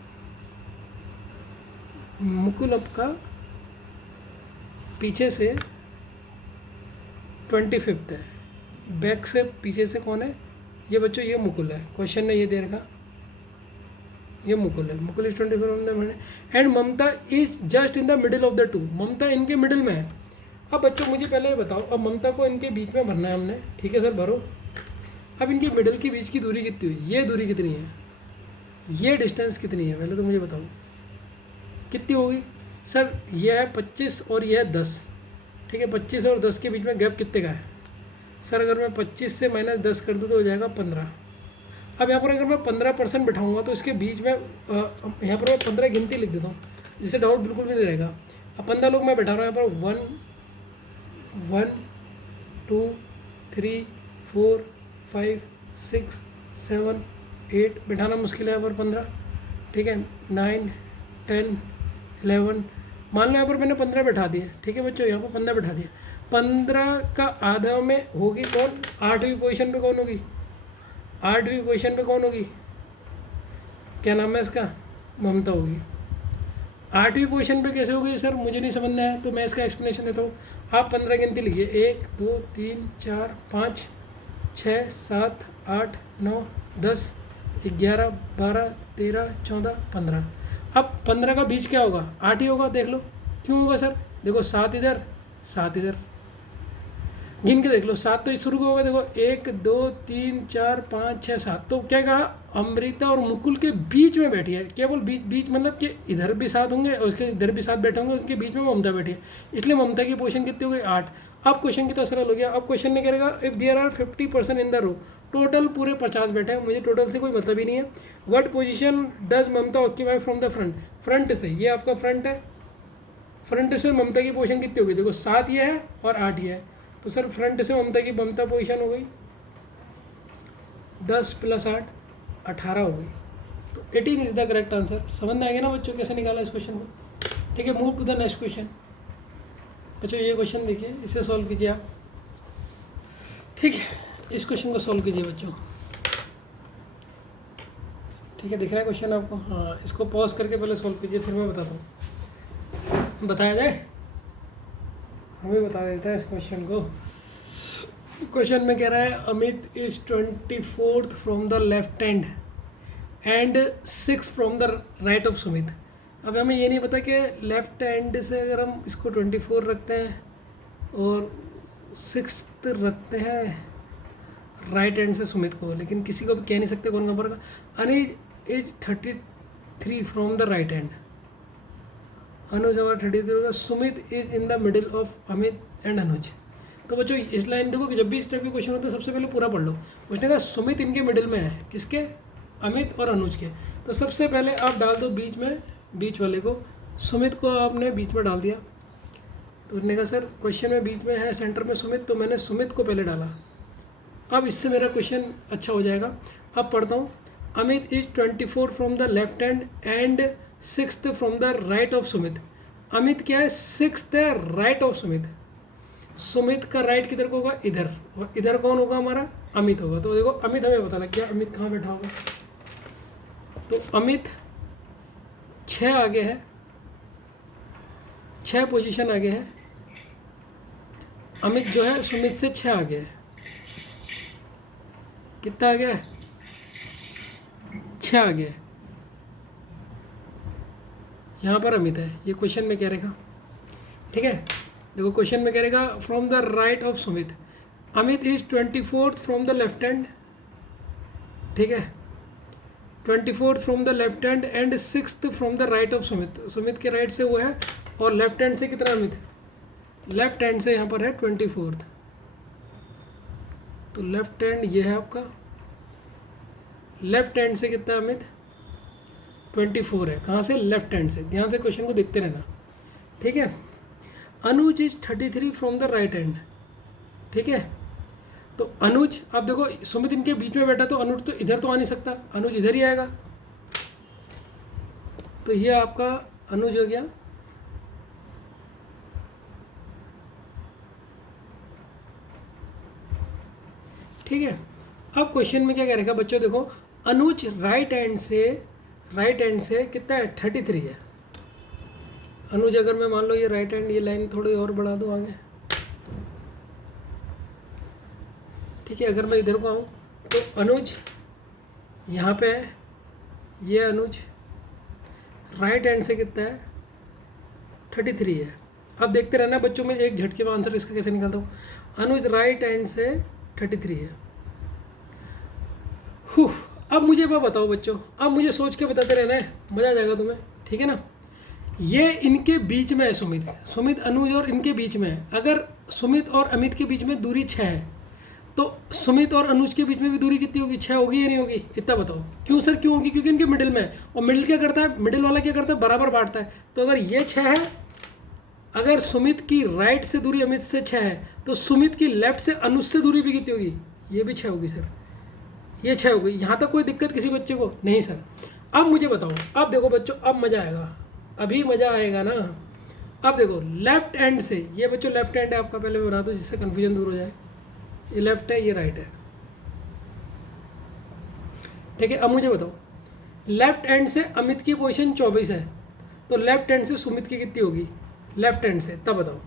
मुकुल आपका पीछे से 25th है, बैक से पीछे से कौन है, ये बच्चों ये मुकुल है। क्वेश्चन ने ये दे रखा, ये मुकुल है, Mukul is 25 from the middle and Mamata is just in the middle of the two. Mamta इनके मिडिल में है। अब बच्चों मुझे पहले ये बताओ, अब ममता को इनके बीच में भरना है हमने, ठीक है सर भरो। अब इनके मिडिल के बीच की दूरी कितनी हुई, ये दूरी कितनी है, ये डिस्टेंस कितनी है, पहले तो मुझे बताओ कितनी होगी सर। ये है 25 और ये है 10, ठीक है। 25 और 10 के बीच में गैप कितने का है सर, अगर मैं 25 से -10 कर दूँ तो हो जाएगा 15। अब यहाँ पर अगर मैं 15% बिठाऊंगा तो इसके बीच में यहाँ पर मैं 15 गिनती लिख देता हूँ, जिससे डाउट बिल्कुल भी नहीं रहेगा। अब 15 लोग मैं बैठा रहा हूँ यहाँ पर 1 1 2 3 4 5 6 7 8, बैठाना मुश्किल है यहाँ पर 15, ठीक है, 9 10 11, मान लो यहाँ पर मैंने 15 बैठा दिए, ठीक है बच्चों, यहाँ पर 15 बैठा दिए। 15 का आधा में होगी कौन, 8वीं पोजीशन पे कौन होगी, 8वीं पोजीशन पे कौन होगी, क्या नाम है इसका, ममता होगी। 8वीं पोजीशन पे कैसे होगी सर, मुझे नहीं समझना है, तो मैं इसका एक्सप्लेनेशन देता हूँ। आप 15 गिनती लिखिए, 1 2 3 4 5 6 7 8 9 10 11 12 13 14 15। अब 15 का बीच क्या होगा, 8 ही होगा, देख लो क्यों होगा सर, देखो 7 इधर 7 इधर, गिन के देख लो, 7 तो शुरू का होगा, देखो 1 2 3 4 5 6 7, तो क्या कहा, अमृता और मुकुल के बीच में बैठी है, केवल बीच, बीच मतलब कि इधर भी 7 होंगे और उसके इधर भी 7 बैठे होंगे, उसके बीच में ममता बैठी है, इसलिए ममता की पोजीशन कितनी हो गई, 8। अब क्वेश्चन की तो सरल हो गया। अब क्वेश्चन ने करेगा if there are 50% in the row, total पूरे 50 बैठे हैं, मुझे टोटल से कोई मतलब ही नहीं है। What position does Mamata occupy from the front, front से, ये आपका फ्रंट है, फ्रंट से ममता की पोजीशन कितनी होगी, देखो 7 ये है और 8 ये है, तो सर फ्रंट से ममता पोजीशन हो गई 10 + 8 18 हो गई, तो 18 इज द करेक्ट आंसर। समझ में आ गया ना बच्चों कैसे निकाला इस क्वेश्चन को, ठीक है। Move to the next question. बच्चों ये क्वेश्चन देखिए, इसे सॉल्व कीजिए आप, ठीक है, इस क्वेश्चन को सॉल्व कीजिए बच्चों, ठीक है, दिख रहा है क्वेश्चन आपको, हाँ, इसको पॉज करके पहले सॉल्व कीजिए, फिर मैं बताता हूँ, बताया जाए, हमें बता देता है इस क्वेश्चन को। क्वेश्चन में कह रहा है Amit is 24th from the left hand and 6 from the right of Sumit. अब हमें ये नहीं पता कि लेफ्ट हैंड से अगर हम इसको 24 रखते हैं और 6 रखते हैं राइट हैंड से सुमित को, लेकिन किसी को भी कह नहीं सकते कौन नंबर का। Anuj is 33 from the right hand, Anuj हमारा 33 होगा, Sumit is in the middle of Amit and Anuj. तो बच्चों इस लाइन देखो कि जब भी इस टाइप के क्वेश्चन होते हैं सबसे पहले पूरा पढ़ लो। उसने कहा सुमित इनके मिडिल में है, किसके, अमित और अनुज के, तो सबसे पहले आप डाल दो बीच में, बीच वाले को, सुमित को आपने बीच में डाल दिया। तो उसने कहा सर क्वेश्चन में बीच में है सेंटर में सुमित, तो मैंने सुमित को पहले डाला। अब इससे मेरा क्वेश्चन अच्छा हो जाएगा। अब पढ़ता हूँ, Amit is 24 from the left hand and 6th from the right of Sumit. Amit क्या है, 6th है राइट ऑफ सुमित। सुमित का राइट किधर को होगा, इधर, और इधर कौन होगा हमारा, अमित होगा। तो देखो अमित हमें पता लग गया अमित कहाँ बैठा होगा, तो अमित 6 आगे है, 6 पोजीशन आगे है, अमित जो है सुमित से 6 आगे है, कितना आगे है, 6 आगे है, यहाँ पर अमित है, ये क्वेश्चन में क्या रहेगा, ठीक है। देखो क्वेश्चन में क्या रहेगा, from the right of Sumit, Amit is 24th from the left hand, ठीक है, 24th from the left hand and 6th from the right of Sumit. Sumit के राइट से वो है, और लेफ्ट हैंड से कितना अमित, लेफ्ट हैंड से यहाँ पर है 24th, तो लेफ्ट हैंड ये है आपका, लेफ्ट हैंड से कितना अमित 24 है, कहाँ से, लेफ्ट हैंड से। ध्यान से क्वेश्चन को देखते रहना, ठीक है। Anuj is 33 from the right hand, ठीक है, तो अनुज, अब देखो सुमित इनके बीच में बैठा, तो अनुज तो इधर तो आ नहीं सकता, अनुज इधर ही आएगा, तो ये आपका अनुज हो गया। ठीक है, अब क्वेश्चन में क्या करेगा बच्चों, देखो अनुज राइट हैंड से कितना है, 33 है। अनुज अगर मैं मान लो ये राइट हैंड, ये लाइन थोड़ी और बढ़ा दूँ आगे, ठीक है, अगर मैं इधर को आऊँ तो अनुज यहाँ पे है, ये अनुज राइट हैंड से कितना है, 33 है। अब देखते रहना बच्चों, में एक झटके में आंसर इसका कैसे निकालता हूँ। अनुज राइट हैंड से 33 है। अब मुझे वो बताओ बच्चों, अब मुझे सोच के बताते रहना है, मज़ा आ जाएगा तुम्हें, ठीक है ना। ये इनके बीच में है सुमित अनुज और इनके बीच में है। अगर सुमित और अमित के बीच में दूरी 6 है, तो सुमित और अनुज के बीच में भी दूरी कितनी होगी, 6 होगी या नहीं होगी, इतना बताओ। क्यों सर, क्यों होगी, क्योंकि इनके मिडिल में है, और मिडिल क्या करता है, मिडिल वाला क्या करता है, बराबर बांटता है। तो अगर ये 6 है, अगर सुमित की राइट से दूरी अमित से 6 है तो सुमित की लेफ्ट से अनुज से दूरी भी कितनी होगी? ये भी 6 होगी सर, ये 6 होगी। यहाँ तक कोई दिक्कत किसी बच्चे को नहीं सर। अब मुझे बताओ, अब देखो बच्चों, अब मज़ा आएगा, अभी मज़ा आएगा ना। अब देखो लेफ्ट हैंड से, ये बच्चों लेफ्ट हैंड है आपका, पहले मैं बना दूँ जिससे कन्फ्यूजन दूर हो जाए। ये लेफ्ट है, ये राइट है, ठीक है। अब मुझे बताओ, लेफ्ट हैंड से अमित की पोजीशन 24 है, तो लेफ्ट हैंड से सुमित की कितनी होगी लेफ्ट हैंड से? तब बताओ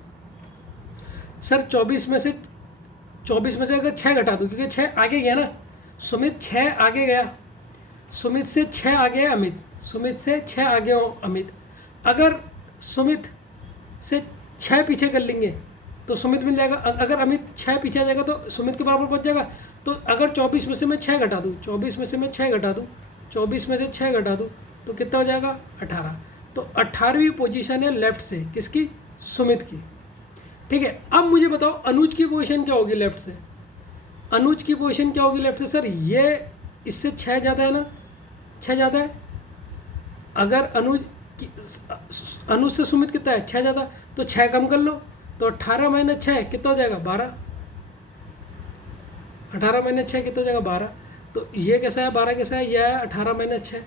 सर। 24 में से अगर 6 घटा दूँ, क्योंकि 6 आगे गया ना, सुमित 6 आगे गया, सुमित से 6 आगे है अमित, सुमित से 6 आगे हो अमित। अगर सुमित से 6 पीछे कर लेंगे तो सुमित मिल जाएगा। अगर अमित 6 पीछे आ जाएगा तो सुमित के बराबर पहुंच जाएगा। तो अगर 24 में से मैं 6 घटा दूँ, 24 में से मैं 6 घटा दूँ, 24 में से 6 घटा दूँ तो कितना हो जाएगा? 18। तो 18वीं पोजीशन है लेफ्ट से, किसकी? सुमित की, ठीक है। अब मुझे बताओ अनुज की पोजीशन क्या होगी लेफ्ट से? अनुज की पोजीशन क्या होगी लेफ्ट से? सर ये इससे 6 ज़्यादा है ना, 6 ज़्यादा है। अगर अनुज से सुमित कितना है? 6 ज़्यादा, तो 6 कम कर लो, तो 18 माइनस 6 कितना हो जाएगा? 12। 18 माइनस 6 कितना हो जाएगा? 12। तो ये कैसा है? 12 कैसा है? यह है 18 माइनस 6,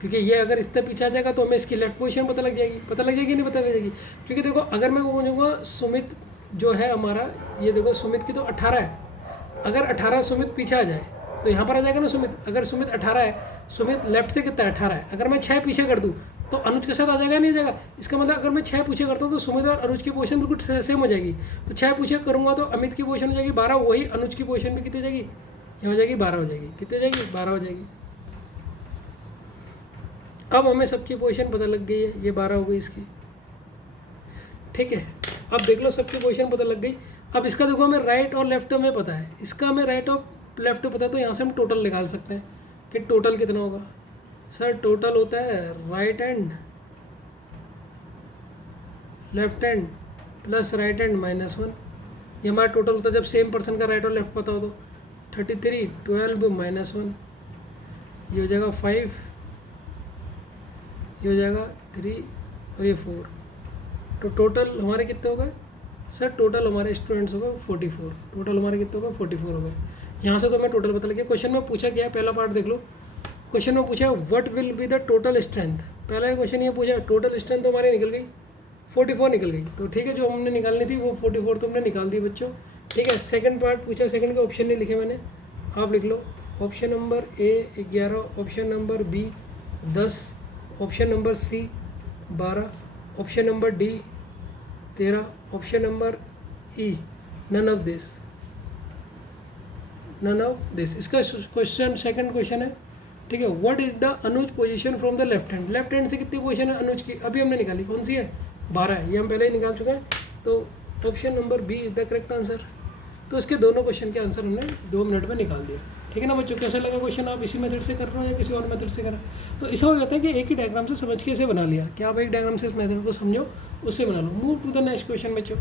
क्योंकि ये अगर इससे पीछे आ जाएगा तो हमें इसकी लेफ्ट पोजीशन पता लग जाएगी, नहीं पता लग जाएगी। क्योंकि देखो अगर मैं बोलूँगा सुमित जो है हमारा, ये देखो सुमित की तो 18 है, अगर 18 सुमित पीछे आ जाए तो यहाँ पर आ जाएगा ना सुमित। अगर सुमित 18 है, सुमित लेफ्ट से कितना है? 18 है। अगर मैं 6 पीछे कर दूँ तो अनुज के साथ आ जाएगा, नहीं आ जाएगा? इसका मतलब अगर मैं 6 पीछे करता हूँ तो सुमित और अनुज की पोजीशन बिल्कुल सेम हो जाएगी। तो 6 पीछे करूँगा तो अमित की पोजीशन हो जाएगी 12, वही अनुज की पोजीशन भी कितनी हो जाएगी? ये हो जाएगी 12 हो जाएगी। कितनी हो जाएगी? 12 हो जाएगी। अब हमें सबकी पोजीशन पता लग गई है, ये 12 हो गई इसकी, ठीक है। अब देख लो सबकी पोजीशन पता लग गई। अब इसका देखो हमें राइट और लेफ्ट हमें पता है, इसका हमें राइट और लेफ्ट पता है, तो यहाँ से हम टोटल निकाल सकते हैं कि टोटल कितना होगा। सर टोटल होता है right hand left hand plus right hand minus 1, ये हमारा टोटल होता है जब सेम पर्सन का राइट और लेफ्ट पता हो। तो 33 12 माइनस 1, ये हो जाएगा 5, ये हो जाएगा 3 और ये 4। तो टोटल हमारे कितने हो गए? सर टोटल हमारे स्टूडेंट्स हो गए 44। टोटल हमारे कितने हो गए? 44 हो गए। यहाँ से तो हमें टोटल पता लग गया। क्वेश्चन में पूछा गया है, पहला पार्ट देख लो। क्वेश्चन में पूछा what will be the total strength. पहला क्वेश्चन ये पूछा, टोटल स्ट्रेंथ तो हमारी निकल गई 44 निकल गई। तो ठीक है, जो हमने निकालनी थी वो 44 तो हमने निकाल दी बच्चों, ठीक है। सेकंड पार्ट पूछा, सेकंड के ऑप्शन नहीं लिखे मैंने, आप लिख लो। Option number A 11, option number B 10, option number C 12, option number D 13, option number E none of this. इसका क्वेश्चन सेकंड क्वेश्चन है, ठीक है। What is the Anuj position from the left hand. Left hand से कितनी पोजीशन है अनुज की? अभी हमने निकाली, कौन सी है? 12 है, ये हम पहले ही निकाल चुके हैं। तो option number B is the correct answer. तो इसके दोनों क्वेश्चन के आंसर हमने 2 मिनट में निकाल दिया, ठीक है ना बच्चों। कैसा लगा क्वेश्चन? आप इसी मेथड से कर रहे हो या किसी और मेथड से कर रहे हो? तो ऐसा हो जाता है कि एक ही डायग्राम से समझ के इसे बना लिया, कि आप एक डायग्राम से इस मेथड को समझो, उससे बना लो। Move to the next question बच्चों।